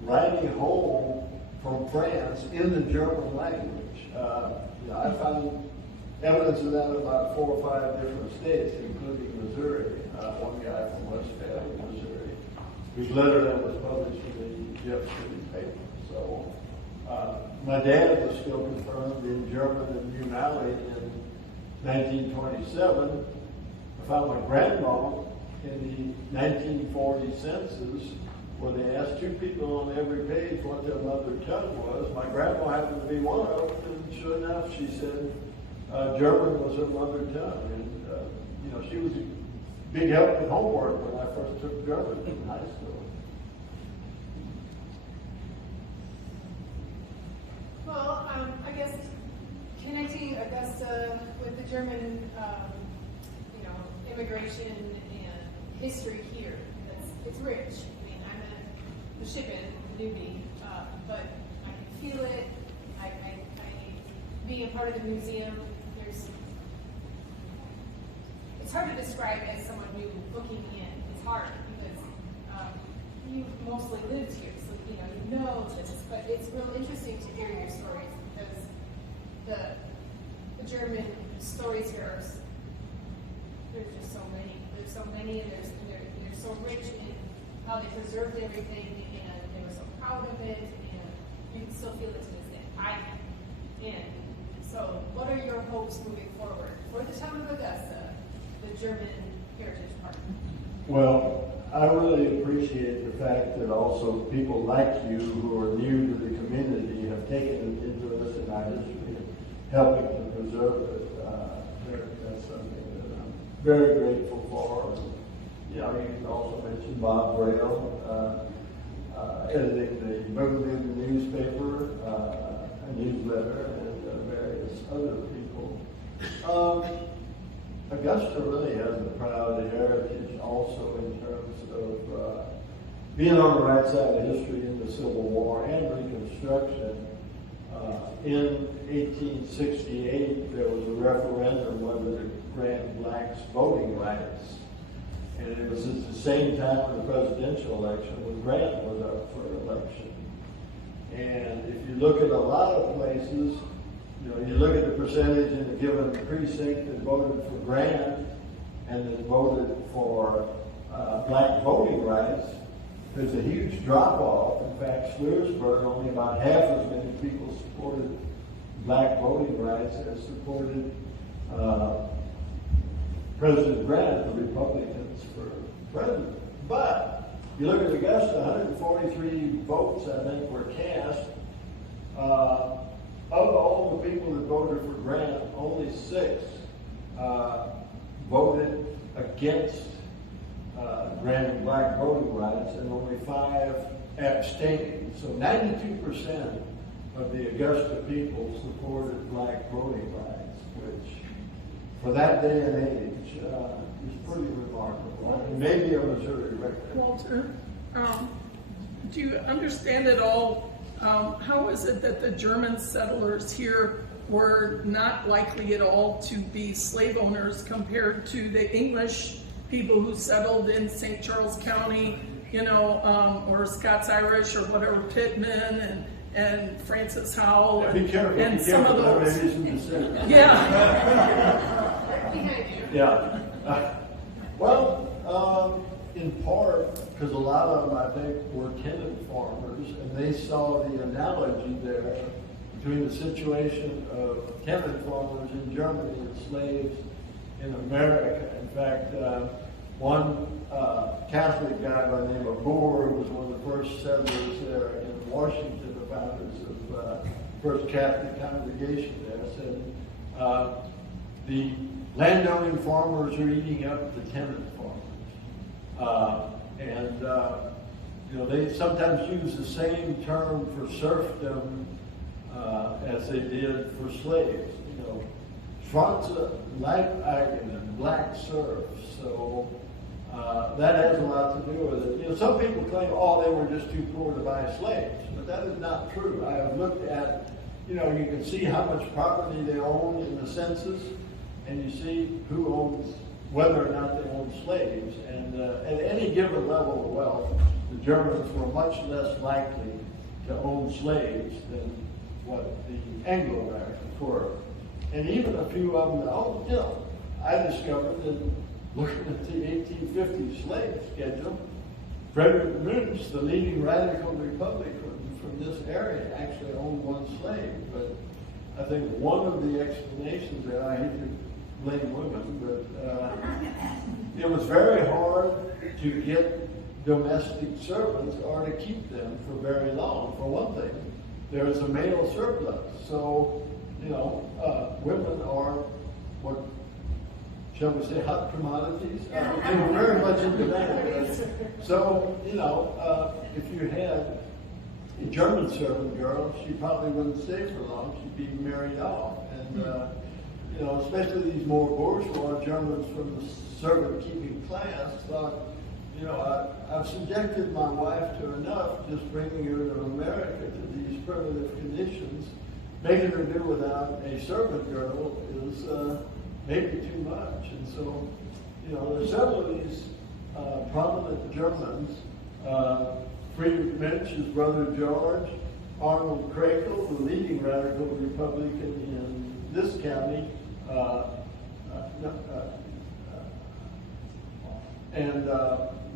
writing home from France in the German language. I found evidence of that in about 4 or 5 different states, including Missouri. One guy from West Valley, Missouri, whose letter that was published in the Jeff City paper. So my dad was still confirmed in German in New Valley in 1927. I found my grandma in the 1940 census, where they asked 2 people on every page what their mother tongue was. My grandma happened to be one of them, and sure enough, she said German was her mother tongue. And, she was a big help with homework when I first took German in high school. Well, I guess connecting Augusta with the German, immigration and history here, it's rich. I mean, I'm a Shippin, newbie, but I can feel it. Being a part of the museum, it's hard to describe as someone new looking in. It's hard because you mostly lived here, so you know this. But it's real interesting to hear your stories because the German stories here are there's just so many. There's so many, and they're so rich in how they preserved everything, and they were so proud of it, and you can still feel it to this day. I can. And so, what are your hopes moving forward for the town of Augusta, the German Heritage Park? Well, I really appreciate the fact that also people like you who are new to the community have taken an interest in our history and helping to preserve it. That's something that I'm very grateful for. You also mentioned Bob Braille, editing the Berlin newspaper, a newsletter, and various other people. Augusta really has a proud heritage also in terms of being on the right side of history in the Civil War and Reconstruction. In 1868, there was a referendum whether to grant blacks voting rights. And it was at the same time of the presidential election when Grant was up for election. And if you look at a lot of places, you look at the percentage in a given precinct that voted for Grant and that voted for black voting rights, there's a huge drop-off. In fact, Schlersburg, only about half as many people supported black voting rights as supported President Grant, the Republicans, for president. But you look at Augusta, 143 votes, I think, were cast. Of all the people that voted for Grant, only 6 voted against granting black voting rights, and only 5 abstained. So 92% of the Augusta people supported black voting rights, which, for that day and age, is pretty remarkable. And maybe a Missouri record. Walter, do you understand at all? How is it that the German settlers here were not likely at all to be slave owners compared to the English people who settled in St. Charles County, or Scots-Irish or whatever, Pittman and Francis Howell and some of those. Yeah. Yeah. Well, in part, because a lot of them, I think, were tenant farmers, and they saw the analogy there between the situation of tenant farmers in Germany and slaves in America. In fact, one Catholic guy by the name of Boer, who was one of the first settlers there in Washington, the founders of First Catholic congregation there, said the landowning farmers are eating up the tenant farmers. They sometimes use the same term for serfdom as they did for slaves. Schwarze Leibeigenen, black serfs. So that has a lot to do with it. Some people claim, oh, they were just too poor to buy slaves, but that is not true. I have looked at, you can see how much property they own in the census, and you see who owns, whether or not they own slaves. And at any given level of wealth, the Germans were much less likely to own slaves than what the Anglo-Americans were. And even a few of them, I discovered that looking at the 1850 slave schedule, Frederick Munch, the leading radical Republican from this area, actually owned one slave. But I think one of the explanations there, I hate to blame women, but it was very hard to get domestic servants or to keep them for very long. For one thing, there is a male surplus. So, women are what, shall we say, hot commodities? They were very much in demand. So, if you had a German servant girl, she probably wouldn't stay for long. She'd be married off. And, especially these more bourgeois Germans from the servant-keeping class thought, I've subjected my wife to enough just bringing her to America to these primitive conditions. Making her do without a servant girl is maybe too much. And so, there's several of these prominent Germans. Friedrich Mensch, his brother George, Arnold Krakel, the leading radical Republican in this county, and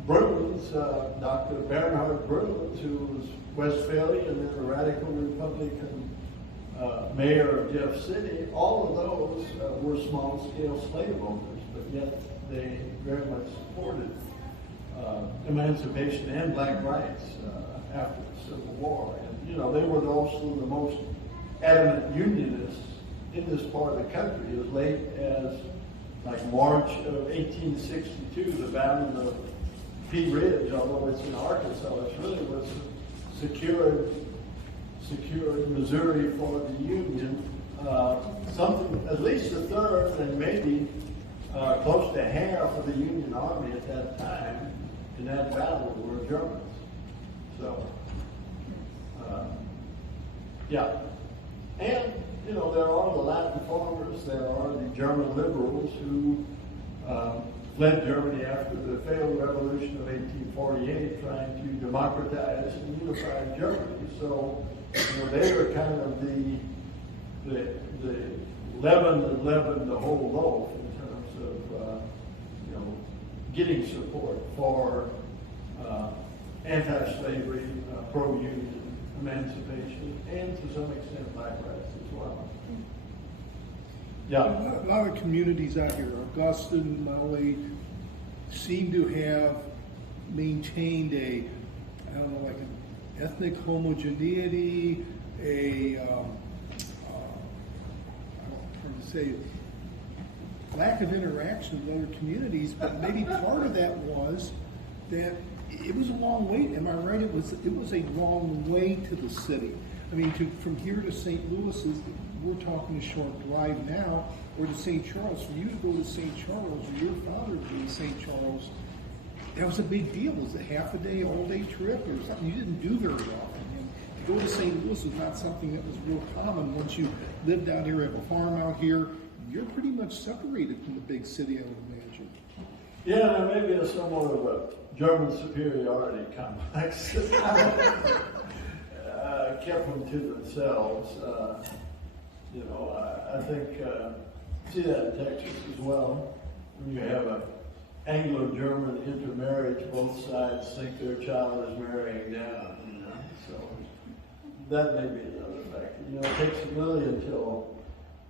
Bruins, Dr. Bernhard Bruins, who was Westphalian and then a radical Republican mayor of Jeff City. All of those were small-scale slave owners, but yet they very much supported emancipation and black rights after the Civil War. And, they were also the most adamant unionists in this part of the country as late as like March of 1862, the Battle of Pea Ridge, although it's in Arkansas, it really was secured Missouri for the Union. Something, at least a third and maybe close to half of the Union Army at that time in that battle were Germans. So, And, there are the Latin farmers, there are the German liberals who fled Germany after the failed revolution of 1848, trying to democratize and unify Germany. So, they were kind of the leaven that leavened the whole loaf in terms of, getting support for anti-slavery, pro-union emancipation, and to some extent black rights as well. Yeah. A lot of communities out here, Augusta and Maui, seem to have maintained an ethnic homogeneity, lack of interaction with other communities, but maybe part of that was that it was a long wait. Am I right? It was a long way to the city. I mean, from here to St. Louis, we're talking a short drive now, or to St. Charles. For you to go to St. Charles, or your father to go to St. Charles, that was a big deal. It was a half a day, all day trip, or something you didn't do very often. And to go to St. Louis was not something that was real common. Once you lived out here, have a farm out here, you're pretty much separated from the big city, I would imagine. Yeah, there may be a somewhat of a German superiority complex. Kept them to themselves. I think, see that in Texas as well, when you have a Anglo-German intermarriage, both sides think their child is marrying down, you know, so that may be another factor. You know, it takes really until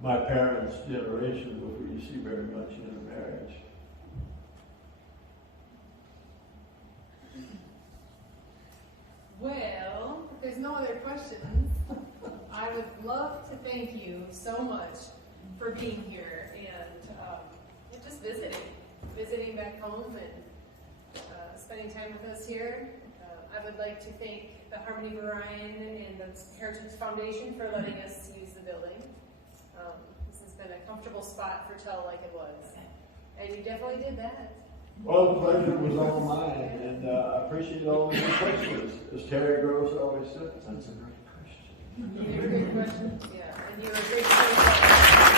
my parents' generation before you see very much intermarriage. Well, if there's no other questions, I would love to thank you so much for being here and just visiting back home and spending time with us here. I would like to thank the Harmony Orion and the Heritage Foundation for letting us use the building. This has been a comfortable spot for Tell Like It Was, and you definitely did that. Well, the pleasure was all mine, and I appreciate all of your questions. As Terry Gross always said, that's a great question. You're a great question. Yeah, and you're a great person.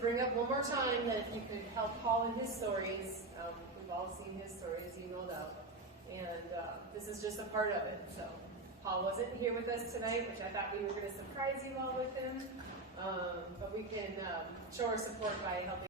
Bring up one more time that you could help Paul in his stories. We've all seen his stories, you no doubt. And this is just a part of it. So Paul wasn't here with us tonight, which I thought we were going to surprise you all with him. But we can show our support by helping